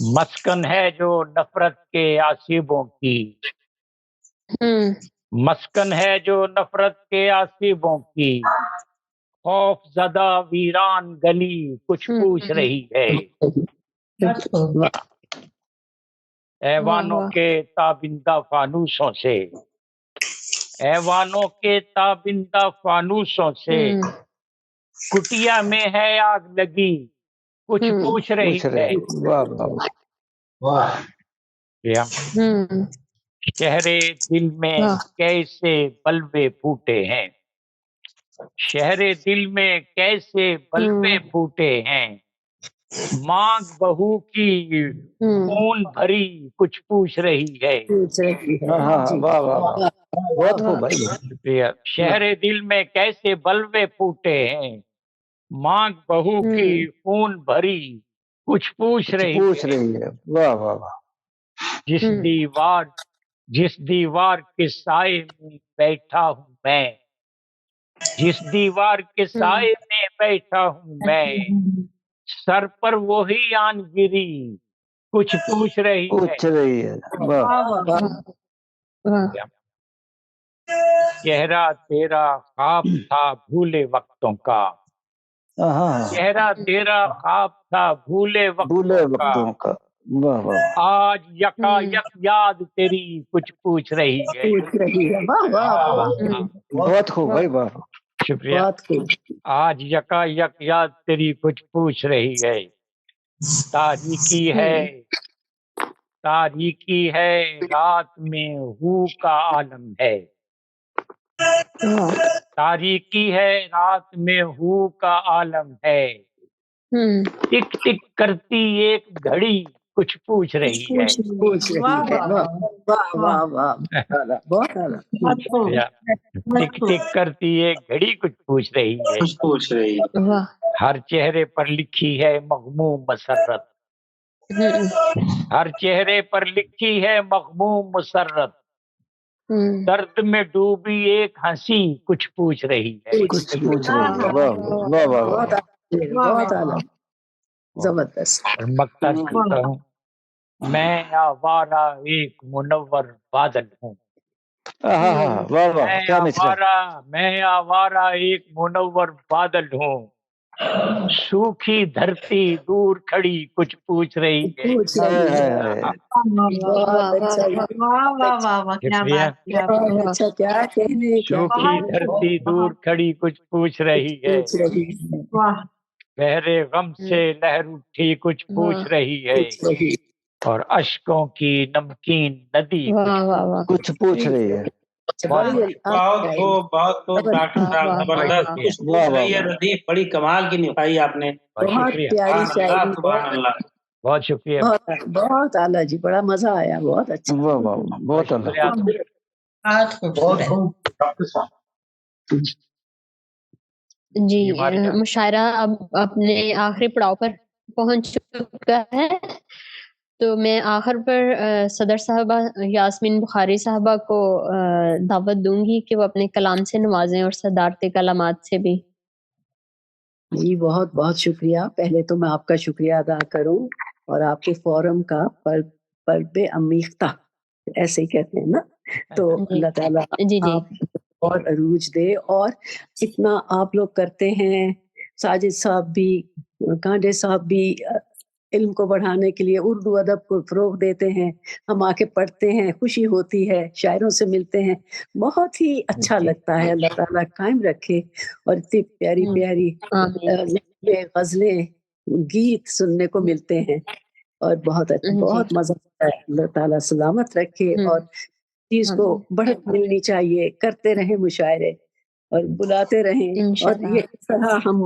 मस्कन है जो नफरत के आसिबों की, मस्कन है जो नफरत के आसिबों की, खौफ ज़दा वीरान गली कुछ पूछ रही है, ऐवानों के ताबिंदा फानूसों से, ऐवानों के ताबिंदा फानूसों से, कुटिया में है आग लगी कुछ पूछ रही है। वाह शहरे दिल में कैसे बलवे फूटे हैं, शहरे दिल में कैसे बलवे फूटे हैं, मांग बहू की खून भरी कुछ पूछ रही है। वाह वाह, बहुत खूब भाई। शहरे दिल में कैसे बलवे फूटे हैं, मांग बहू की खून भरी कुछ पूछ रही है। वाह वाह वाह। जिस दीवार के साए में बैठा हूँ मैं, जिस दीवार के साए में बैठा हूँ मैं, सर पर वही आन गिरी कुछ पूछ रही है। चेहरा तेरा ख्वाब था भूले वक्तों का, चेहरा तेरा ख्वाब था भूले वक्तों का, आज यकायक याद तेरी कुछ पूछ रही है। बहुत खूब भाई, वाह शुक्रिया। आज यकायक याद तेरी कुछ पूछ रही है, तारीकी है, तारीकी है रात में हू का आलम है, तारीकी है रात में हू का आलम है, टिक टिक करती एक घड़ी कुछ पूछ रही है। टिक टिक करती एक घड़ी कुछ पूछ रही है, हर चेहरे पर लिखी है मग़मूम मसरत, हर चेहरे पर लिखी है मग़मूम मसरत, दर्द में डूबी एक हंसी कुछ पूछ रही है। कुछ पूछ रही है। वाह वाह वाह, जबरदस्त। मक्ता करता हूँ, मैं आवारा एक मुनव्वर बादल हूँ, मैं आवारा एक मुनव्वर बादल हूँ, सूखी धरती दूर खड़ी कुछ पूछ रही है। सूखी धरती दूर खड़ी कुछ पूछ रही है, बहरे गम से लहर उठी कुछ पूछ रही है, और अश्कों की नमकीन नदी कुछ पूछ रही है। बहुत डॉक्टर साहब जबरदस्त कुछ पूछ रही है। रदीफ बड़ी कमाल की निभाई आपने, बहुत प्यारी शायरी, बहुत शुक्रिया, बहुत आला जी, बड़ा मजा आया, बहुत अच्छा, बहुत आला। जी मुशायरा अब अपने आखिरी पड़ाव पर पहुंच चुका है, तो मैं आखिर पर सदर साहबा यास्मीन बुखारी साहबा को दावत दूंगी कि वो अपने कलाम से नवाजें और सदारती कलामात से भी। जी बहुत बहुत शुक्रिया। पहले तो मैं आपका शुक्रिया अदा करूं और आपके फोरम का पर्दे अमीख्ता ऐसे ही कहते हैं ना, तो अल्लाह ताला आप और अरूज दे। और इतना आप लोग करते हैं, साजिद साहब भी, कांडे साहब भी, इल्म को बढ़ाने के लिए उर्दू अदब को फ़रोग देते हैं, हम आके पढ़ते हैं, खुशी होती है, शायरों से मिलते हैं, बहुत ही अच्छा लगता है। अल्लाह ताला कायम रखे और इतनी प्यारी प्यारी गज़लें, गीत सुनने को मिलते हैं और बहुत बहुत मज़ा आता है। अल्लाह ताला सलामत रखे और चीज़ को बढ़त मिलनी चाहिए, करते रहें मुशायरे और बुलाते रहें, और ये इस तरह हम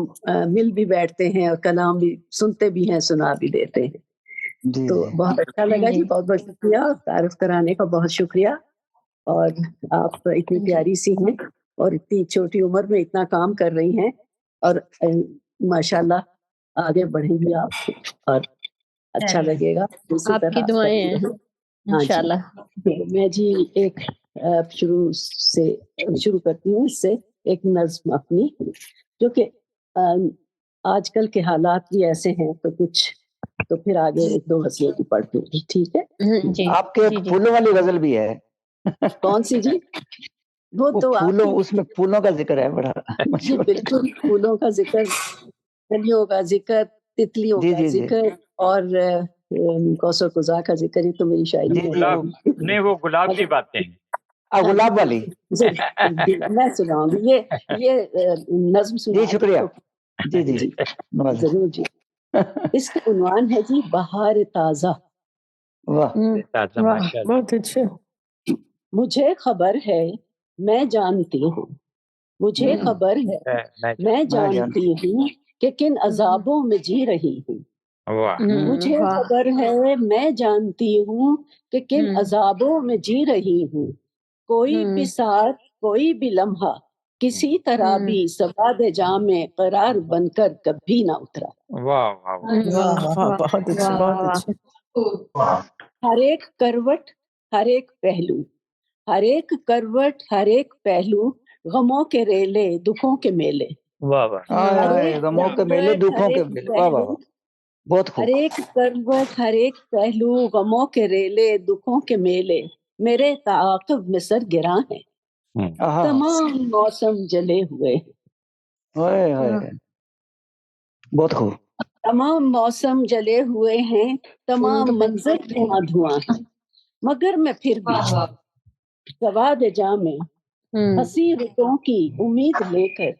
मिल भी बैठते हैं और कलाम भी सुनते भी हैं, सुना भी देते हैं। तो बहुत अच्छा लगा जी, बहुत बहुत शुक्रिया, तारुफ कराने का बहुत शुक्रिया। और आप इतनी प्यारी सी हैं और इतनी छोटी उम्र में इतना काम कर रही हैं, और माशाल्लाह आगे बढ़ेंगी आप और अच्छा लगेगा। आपकी दुआएं हैं इंशाल्लाह। मैं जी एक शुरू करती हूँ इससे एक नज्म अपनी, जो कि आजकल के हालात भी ऐसे हैं, तो कुछ तो फिर आगे एक दो गज़लें की पढ़ती हूँ, ठीक है जी। आपके फूलों वाली गजल भी है। कौन सी जी? वो तो फूलों, उसमें फूलों का जिक्र है बड़ा। जी बिल्कुल, फूलों का जिक्र, कलियों का जिक्र, तितलियों का जिक्र और कौसर कुज़ा का जिक्र, ही तो मेरी शायरी है। नहीं वो गुलाब की बातें हैं, गुलाब वाली मैं सुनाऊंगी ये नज्म सुना। शुक्रिया जी जी जी जरूर जी। इसका उन्वान है जी बहार ताजा। वाह बहुत अच्छा। मुझे खबर है मैं जानती हूँ, मुझे खबर है मैं जानती हूँ कि किन अजाबों में जी रही हूँ। मुझे खबर है मैं जानती हूँ कि किन अजाबों में जी रही हूँ। कोई भी साथ, कोई भी लम्हा, किसी तरह भी सवाद जाम में करार बनकर कभी ना उतरा। वाह वाह बहुत अच्छा, बहुत अच्छा। हर एक करवट, हर एक पहलू, हर एक करवट, हर एक पहलू, गमों के रेले, दुखों के मेले। वाह वाह, गमों के मेले, दुखों के मेले। वाह वाह, बहुत खूब। हर एक करवट, हर एक पहलू, गमों के रेले, दुखों के मेले, मेरे ताक़ब में सर गिरा है, तमाम मौसम जले हुए हैं। बहुत खूब। तमाम मौसम जले हुए हैं, तमाम मंजर धुआं धुआं है, मगर मैं फिर भी सवाद जामे हंसी रुतों की उम्मीद लेकर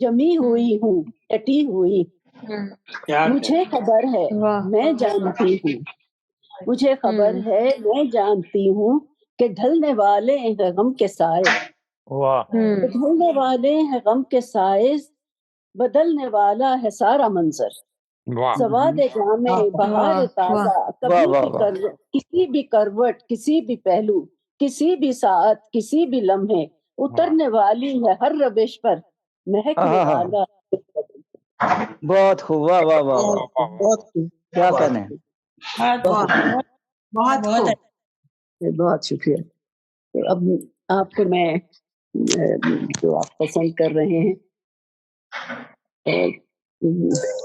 जमी हुई हूँ, डटी हुई। मुझे खबर है मैं जानती हूँ, मुझे खबर है मैं जानती हूँ कि ढलने वाले हैं गम के साए, ढलने वाले हैं गम के साए, बदलने वाला है सारा मंजर। सवाद जामे बहार ताजा, कभी भी किसी भी करवट, किसी भी पहलू, किसी भी साथ, किसी भी लम्हे, उतरने वाली है हर रविश पर महकने वाला। बहुत खूब, वाह वाह वाह, बहुत क्या कहने। बहुत शुक्रिया। तो अब आपको मैं जो आप पसंद कर रहे हैं,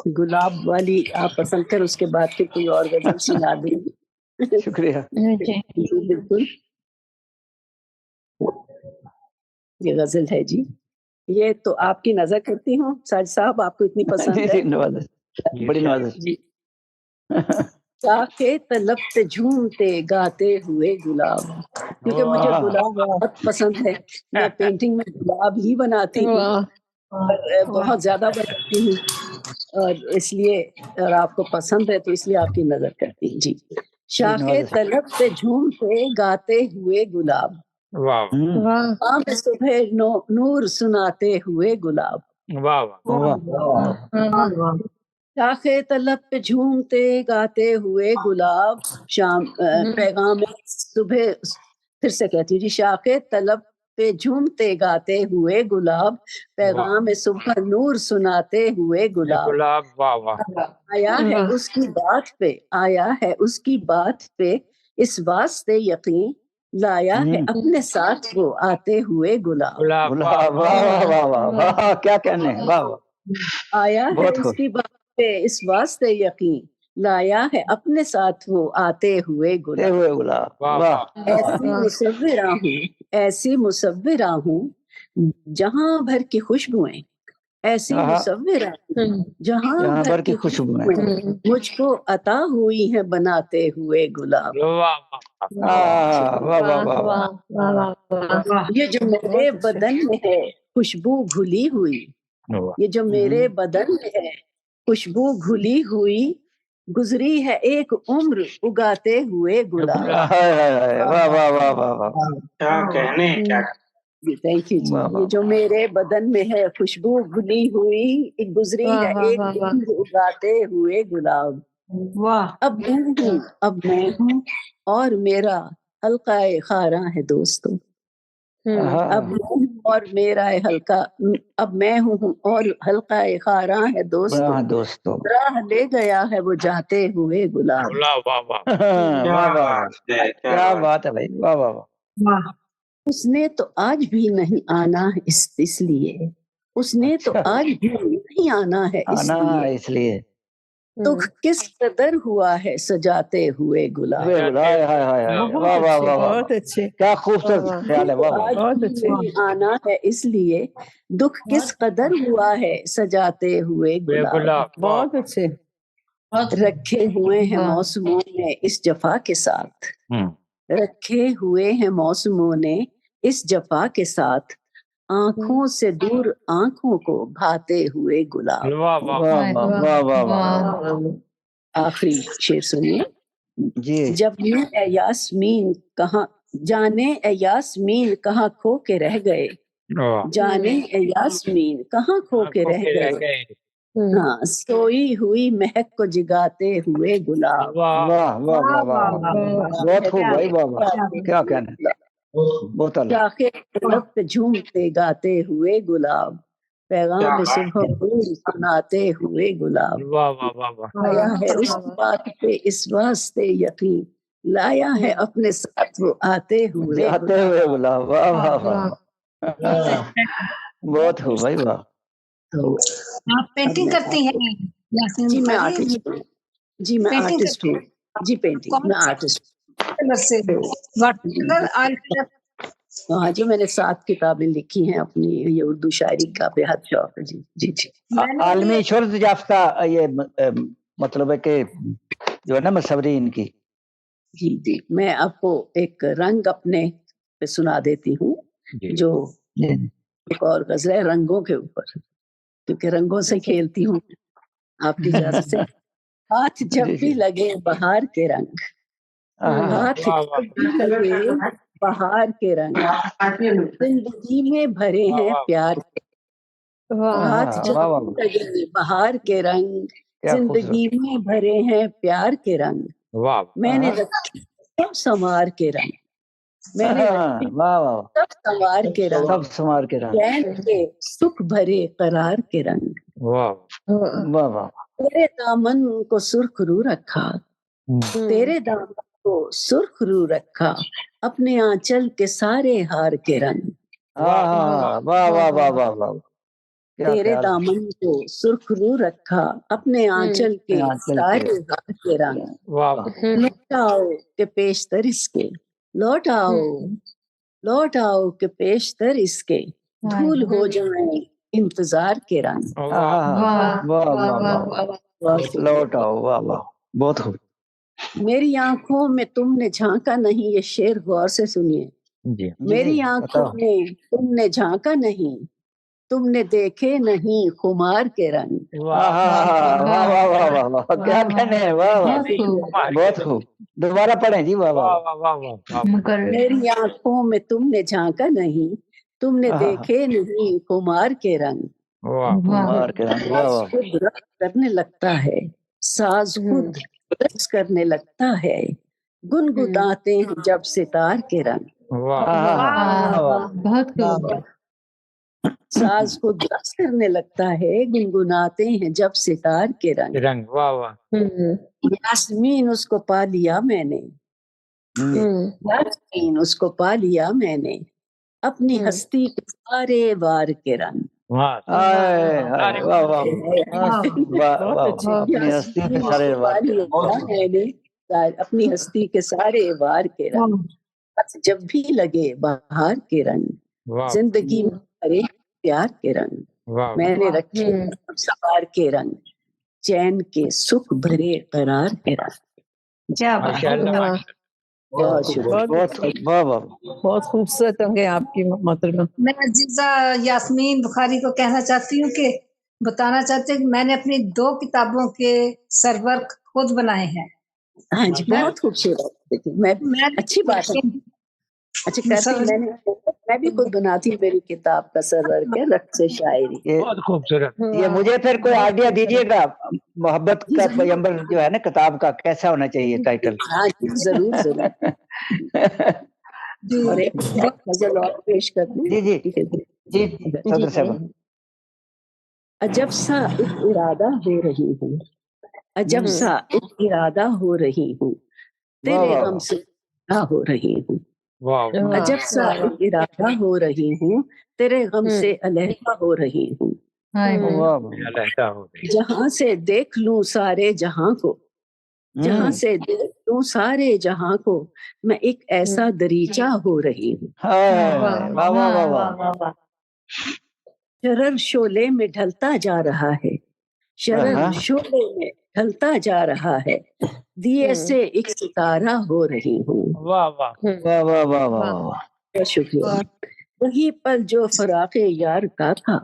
गुलाब वाली आप पसंद कर, उसके बाद फिर कोई और गजल सुना देंगे। शुक्रिया। बिल्कुल, ये गजल है जी, ये तो आपकी नजर करती हूँ साजिद साहब, आपको इतनी पसंद है। बड़ी नवाज़ जी। चाके तलब पे झूमते गाते हुए गुलाब, क्योंकि मुझे गुलाब बहुत पसंद है, मैं पेंटिंग में गुलाब ही बनाती हूँ, बहुत ज्यादा बनाती हूँ। اور اس لیے اور آپ کو پسند ہے تو اس لیے آپ کی نظر کرتی ہیں. جی. شاخ طلب پہ جھومتے گاتے ہوئے گلاب، شام صبح نور سناتے ہوئے گلاب. شاخ طلب پہ جھومتے گاتے ہوئے گلاب، شام پیغام صبح. پھر سے کہتی ہوں جی. شاخ طلب پہ جھومتے گاتے ہوئے گلاب، پیغام صبح نور سناتے ہوئے گلاب. آیا ہے اس کی بات پہ، آیا ہے اس کی بات پہ اس واسطے یقین، لایا ہے اپنے ساتھ وہ آتے ہوئے گلاب. کیا کہنے ہیں. آیا ہے اس کی بات پہ اس واسطے یقین، لایا ہے اپنے ساتھ وہ آتے ہوئے گلاب. ایسی مصورہ ہوں، ایسی مصورہ ہوں جہاں بھر کی خوشبوئیں، ایسی مصورہ ہوں جہاں بھر کی خوشبوئیں مجھ کو عطا ہوئی ہیں بناتے ہوئے گلاب. یہ جو میرے بدن میں ہے خوشبو گھلی ہوئی، یہ جو میرے بدن میں ہے خوشبو گھلی ہوئی، گزری ہے ایک عمر اگاتے ہوئے گلاب. کیا کہنے. جی تھینک یو جی. یہ جو میرے بدن میں ہے خوشبو گھلی ہوئی، گزری ہے ایک عمر اگاتے ہوئے گلاب. اب میں ہوں، اب میں ہوں اور میرا حلقہ خاراں ہے دوستو. اب میں ہوں اور میرا حلقہ، اب میں ہوں اور حلقہ خاراں ہے دوستو. راہ لے گیا ہے وہ جاتے ہوئے گلاب. کیا بات ہے بھائی. واہ واہ واہ. اس نے تو آج بھی نہیں آنا ہے اس لیے، اس نے تو آج بھی نہیں آنا ہے اس لیے. دکھ کس قدر ہوا ہے سجاتے ہوئے گلاب. بہت اچھے. کیا خوبصورت خیال ہے. آج بھی نہیں آنا ہے اس لیے، دکھ کس قدر ہوا ہے سجاتے ہوئے گلاب. بہت اچھے. رکھے ہوئے ہیں موسموں نے اس جفا کے ساتھ، رکھے ہوئے ہیں موسموں نے اس جفا کے ساتھ، آنکھوں سے دور آنکھوں کو بھاتے ہوئے گلاب. آخری شعر سنیے. جب میں اے یاسمین کہاں، جانے اے یاسمین کہاں کھو کے رہ گئے، جانے اے یاسمین کہاں کھو کے رہ گئے. ہاں سوئی ہوئی مہک کو جگاتے ہوئے گلاب. بہت خوب بھائی. کیا کہنا. شاخ طلب پہ جھومتے گاتے ہوئے گلاب، پیغام صبح نور سناتے ہوئے گلاب. آیا ہے اس بات پہ اس واسطے یقین، لایا ہے اپنے ساتھ وہ آتے ہوئے گلاب. واہ واہ واہ. بہت خوب بھائی. واہ. آپ پینٹنگ کرتی ہیں؟ جی میں آرٹسٹ ہوں. جی میں آرٹسٹ ہوں. جی پینٹنگ میں آرٹسٹ. ہاں جو میں نے 7 کتابیں لکھی ہیں اپنی، یہ اردو شاعری کا بےحد شوق ہے. جی جی جی. عالمی شہرت یافتہ یہ مطلب ہے کہ جو ہے نا مصوری ان کی. جی جی. میں آپ کو ایک رنگ اپنے پہ سنا دیتی ہوں جو ایک اور غزل ہے رنگوں کے اوپر، کیونکہ رنگوں سے کھیلتی ہوں. آپ کی اجازت سے. ہاتھ جب بھی لگے بہار کے رنگ، ہاتھ جب بھی لگے بہار کے رنگ، زندگی میں بھرے ہیں پیار کے. ہاتھ جب بھی لگے بہار کے رنگ، زندگی میں بھرے ہیں پیار کے رنگ. میں نے رکھے سب سنوار کے رنگ، میں نے سب سنوار کے رنگ، سب سنوار کے رنگ، چین کے سکھ بھرے قرار کے رنگ. تیرے دامن کو سرخ رو رکھا، تیرے دامن کو سرخ رو رکھا، اپنے آنچل کے سارے ہار کے رنگ. تیرے دامن کو سرخ رو رکھا، اپنے آنچل کے سارے ہار کے رنگ. لوٹ آؤ کہ پیشتر اس کے، لوٹ آؤ، لوٹ آؤ کہ پیشتر اس کے، دھول ہو جائیں انتظار کے رنگ. لوٹ آؤ. واہ واہ. بہت خوب. میری آنکھوں میں تم نے جھانکا نہیں، یہ شعر غور سے سنیے. میری آنکھوں میں تم نے جھانکا نہیں، تم نے دیکھے نہیں خمار کے رنگ۔ واہ واہ واہ واہ واہ، کیا کہنے ہیں، واہ واہ، بہت خوب، دوبارہ پڑھیں جی، واہ واہ۔ میری آنکھوں میں تم نے جھانکا نہیں، تم نے دیکھے نہیں خمار کے رنگ۔ خمار کے رنگ، واہ واہ۔ خود رقص کرنے لگتا ہے، ساز خود رقص کرنے لگتا ہے، گنگناتے ہیں جب ستار کے رنگ۔ بہت خوب۔ ساز خود رقص کرنے لگتا ہے، گنگناتے ہیں جب ستار کے رنگ۔ واہ واہ۔ یاسمین اس کو پا لیا میں نے، یاسمین اس کو پا لیا میں نے، اپنی ہستی کے سارے وار کے رنگ۔ اپنی ہستی کے سارے وار کے رنگ، جب بھی لگے بہار کے رنگ، زندگی میں ہرے پیار کے رنگ، میں نے رکھے سوار کے رنگ، چین کے سکھ بھرے قرار کے رنگ۔ بہت خوبصورت ہوں گے آپ کی محترمہ۔ میں عزیزہ یاسمین بخاری کو کہنا چاہتی ہوں کہ بتانا چاہتے ہیں کہ میں نے اپنی 2 کتابوں کے سرورق خود بنائے ہیں۔ ہاں جی، بہت خوبصورت، میں اچھی بات ہے۔ اچھا کرتی، میں بھی خود بناتی ہوں، میری کتاب کا سرورق ہے رقص شاعری۔ بہت خوبصورت۔ یہ مجھے پھر کوئی آئیڈیا دیجیے گا، محبت کا پیغمبر جو ہے نا کتاب کا، کیسا ہونا چاہیے ٹائٹل؟ ہاں جی ضرور ضرور۔ اور ایک غزل اور پیش کر دوں؟ جی جی جی صدر صاحب۔ عجب سا ایک ارادہ ہو رہی ہوں، عجب سا ایک ارادہ ہو رہی ہوں، تیرے غم سے ہو رہی ہوں، عجب سا ایک ارادہ ہو رہی ہوں، تیرے غم سے علیحدہ ہو رہی ہوں، جہاں سے دیکھ لوں سارے جہاں کو، جہاں سے دیکھ لوں سارے جہاں کو، میں ایک ایسا دریچہ ہو رہی ہوں، شرر شعلے میں ڈھلتا جا رہا ہے، شرر شعلے میں ڈھلتا جا رہا ہے، دیے سے ایک ستارہ ہو رہی ہوں۔ واہ واہ واہ واہ واہ واہ، بہت شکریہ۔ وہی پل جو فراق یار کا تھا،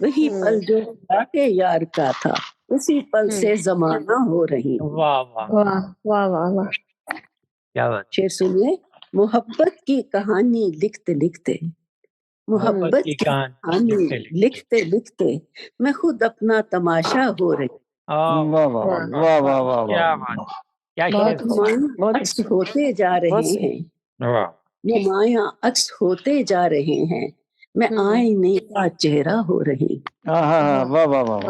وہی پل جو فراق یار کا تھا، اسی پل سے زمانہ ہو رہی ہوں۔ واہ واہ واہ واہ واہ، کیا بات۔ شعر سنیے۔ محبت کی کہانی لکھتے لکھتے، محبت کی کہانی لکھتے لکھتے، میں خود اپنا تماشا ہو رہی ہوں۔ واہ واہ واہ واہ واہ نمایاں عکس ہوتے جا رہے ہیں، نمایاں عکس ہوتے جا رہے ہیں، میں آئینے کا چہرہ ہو رہی ہوں۔ واہ واہ واہ،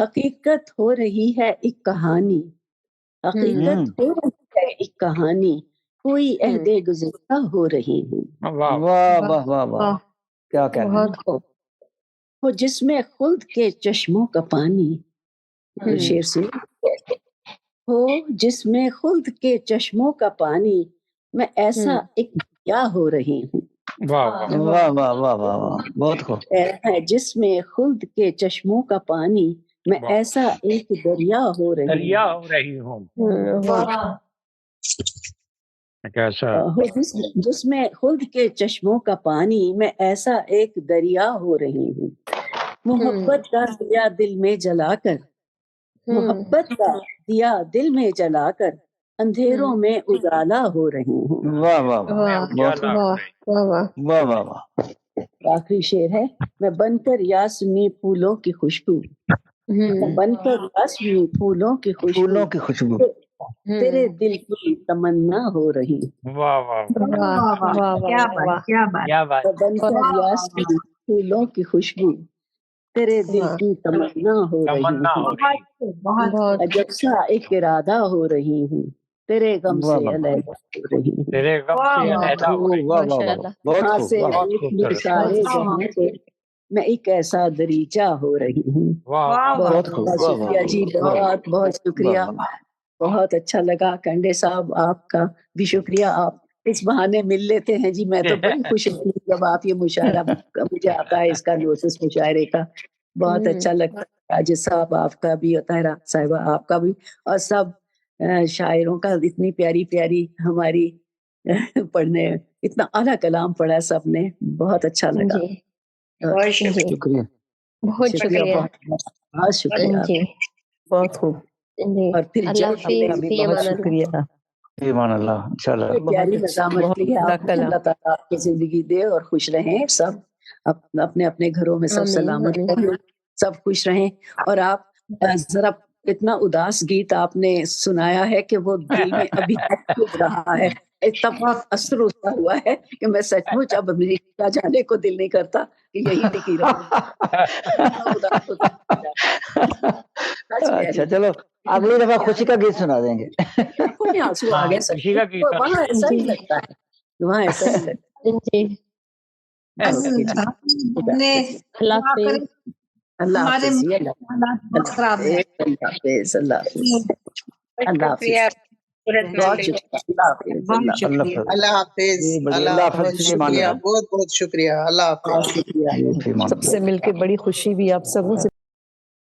حقیقت ہو رہی ہے ایک کہانی، حقیقت ہو رہی ہے ایک کہانی، کوئی عہد گزشتہ ہو رہی ہوں۔ واہ واہ واہ واہ، کیا کہنا ہے۔ ہو جس میں خلد کے چشموں کا پانی، شعر سنو۔ ہو جس میں خلد کے چشموں کا پانی، میں ایسا ایک دریا ہو رہی ہوں۔ واہ واہ واہ واہ واہ، بہت خوب۔ جس میں خلد کے چشموں کا پانی، میں ایسا ایک دریا ہو رہی ہوں۔ جس میں خلد کے چشموں کا پانی، میں ایسا ایک دریا ہو رہی ہوں۔ محبت کا دیا دل میں جلا کر، محبت کا دیا دل میں جلا کر، اندھیروں میں اجالا ہو رہی ہوں۔ واہ واہ واہ واہ واہ۔ آخری شعر ہے۔ میں بن کر یاسمین پھولوں کی خوشبو، بن کر یاسمین پھولوں کی خوشبو، تیرے دل کی تمنا ہو رہی۔ واہ واہ کیا بات۔ بن کر یاسمین پھولوں کی خوشبو، تیرے دل کی تمنا ہو رہی، عجب سا ایک ارادہ ہو رہی ہوں، تیرے غم سے علیحدہ ہو رہی ہوں۔ تیرے غم سے علیحدہ ہو رہی ہوں، سارے جہاں سے میں ایک ایسا دریچہ ہو رہی ہوں۔ بہت شکریہ جی، بہت بہت شکریہ، بہت اچھا لگا۔ کنڈے صاحب آپ کا بھی شکریہ، آپ اس بہانے مل لیتے ہیں جی، میں تو بڑی خوش ہوں جب آپ یہ مشاعرہ مجھے آتا ہے، اس کا نوٹس مشاعرے کا بہت اچھا لگتا ہے۔ راجد صاحب آپ کا بھی، طاہرہ صاحبہ آپ کا بھی، اور سب شاعروں کا اتنی پیاری پیاری ہماری پڑھنے इतना आला कलाम पढ़ा सबने, बहुत अच्छा लगा। बहुत शुक्रिया, बहुत शुक्रिया, बहुत शुक्रिया, बहुत खूब। और फिर अल्लाह बहुत शुक्रिया। ईमान अल्लाह, इंशाल्लाह। प्यारी मज़ामत की है आपने, अल्लाह ताला आपकी जिंदगी दे और खुश रहें सब, अपने अपने घरों में सब सलामत रहें, सब खुश रहें। और आप जरा इतना उदास गीत आपने सुनाया है कि वो दिल में अभी तक चुभ रहा है, इतना असर उसका हुआ है कि मैं सचमुच अब अमेरिका जाने को दिल नहीं करता कि यही टिकी रहूं। अच्छा चलो, अगली दफा खुशी का गीत सुना देंगे। आंसू आ गए, खुशी का गीत वहाँ ऐसा ही लगता है, वहाँ ऐसा ही लगता है। अल्लाह हाफिज़, अल्लाह हाफिज़, अल्लाह हाफिज़। बहुत बहुत शुक्रिया, अल्लाह हाफिज़। सबसे मिलके बड़ी खुशी भी आप सबों से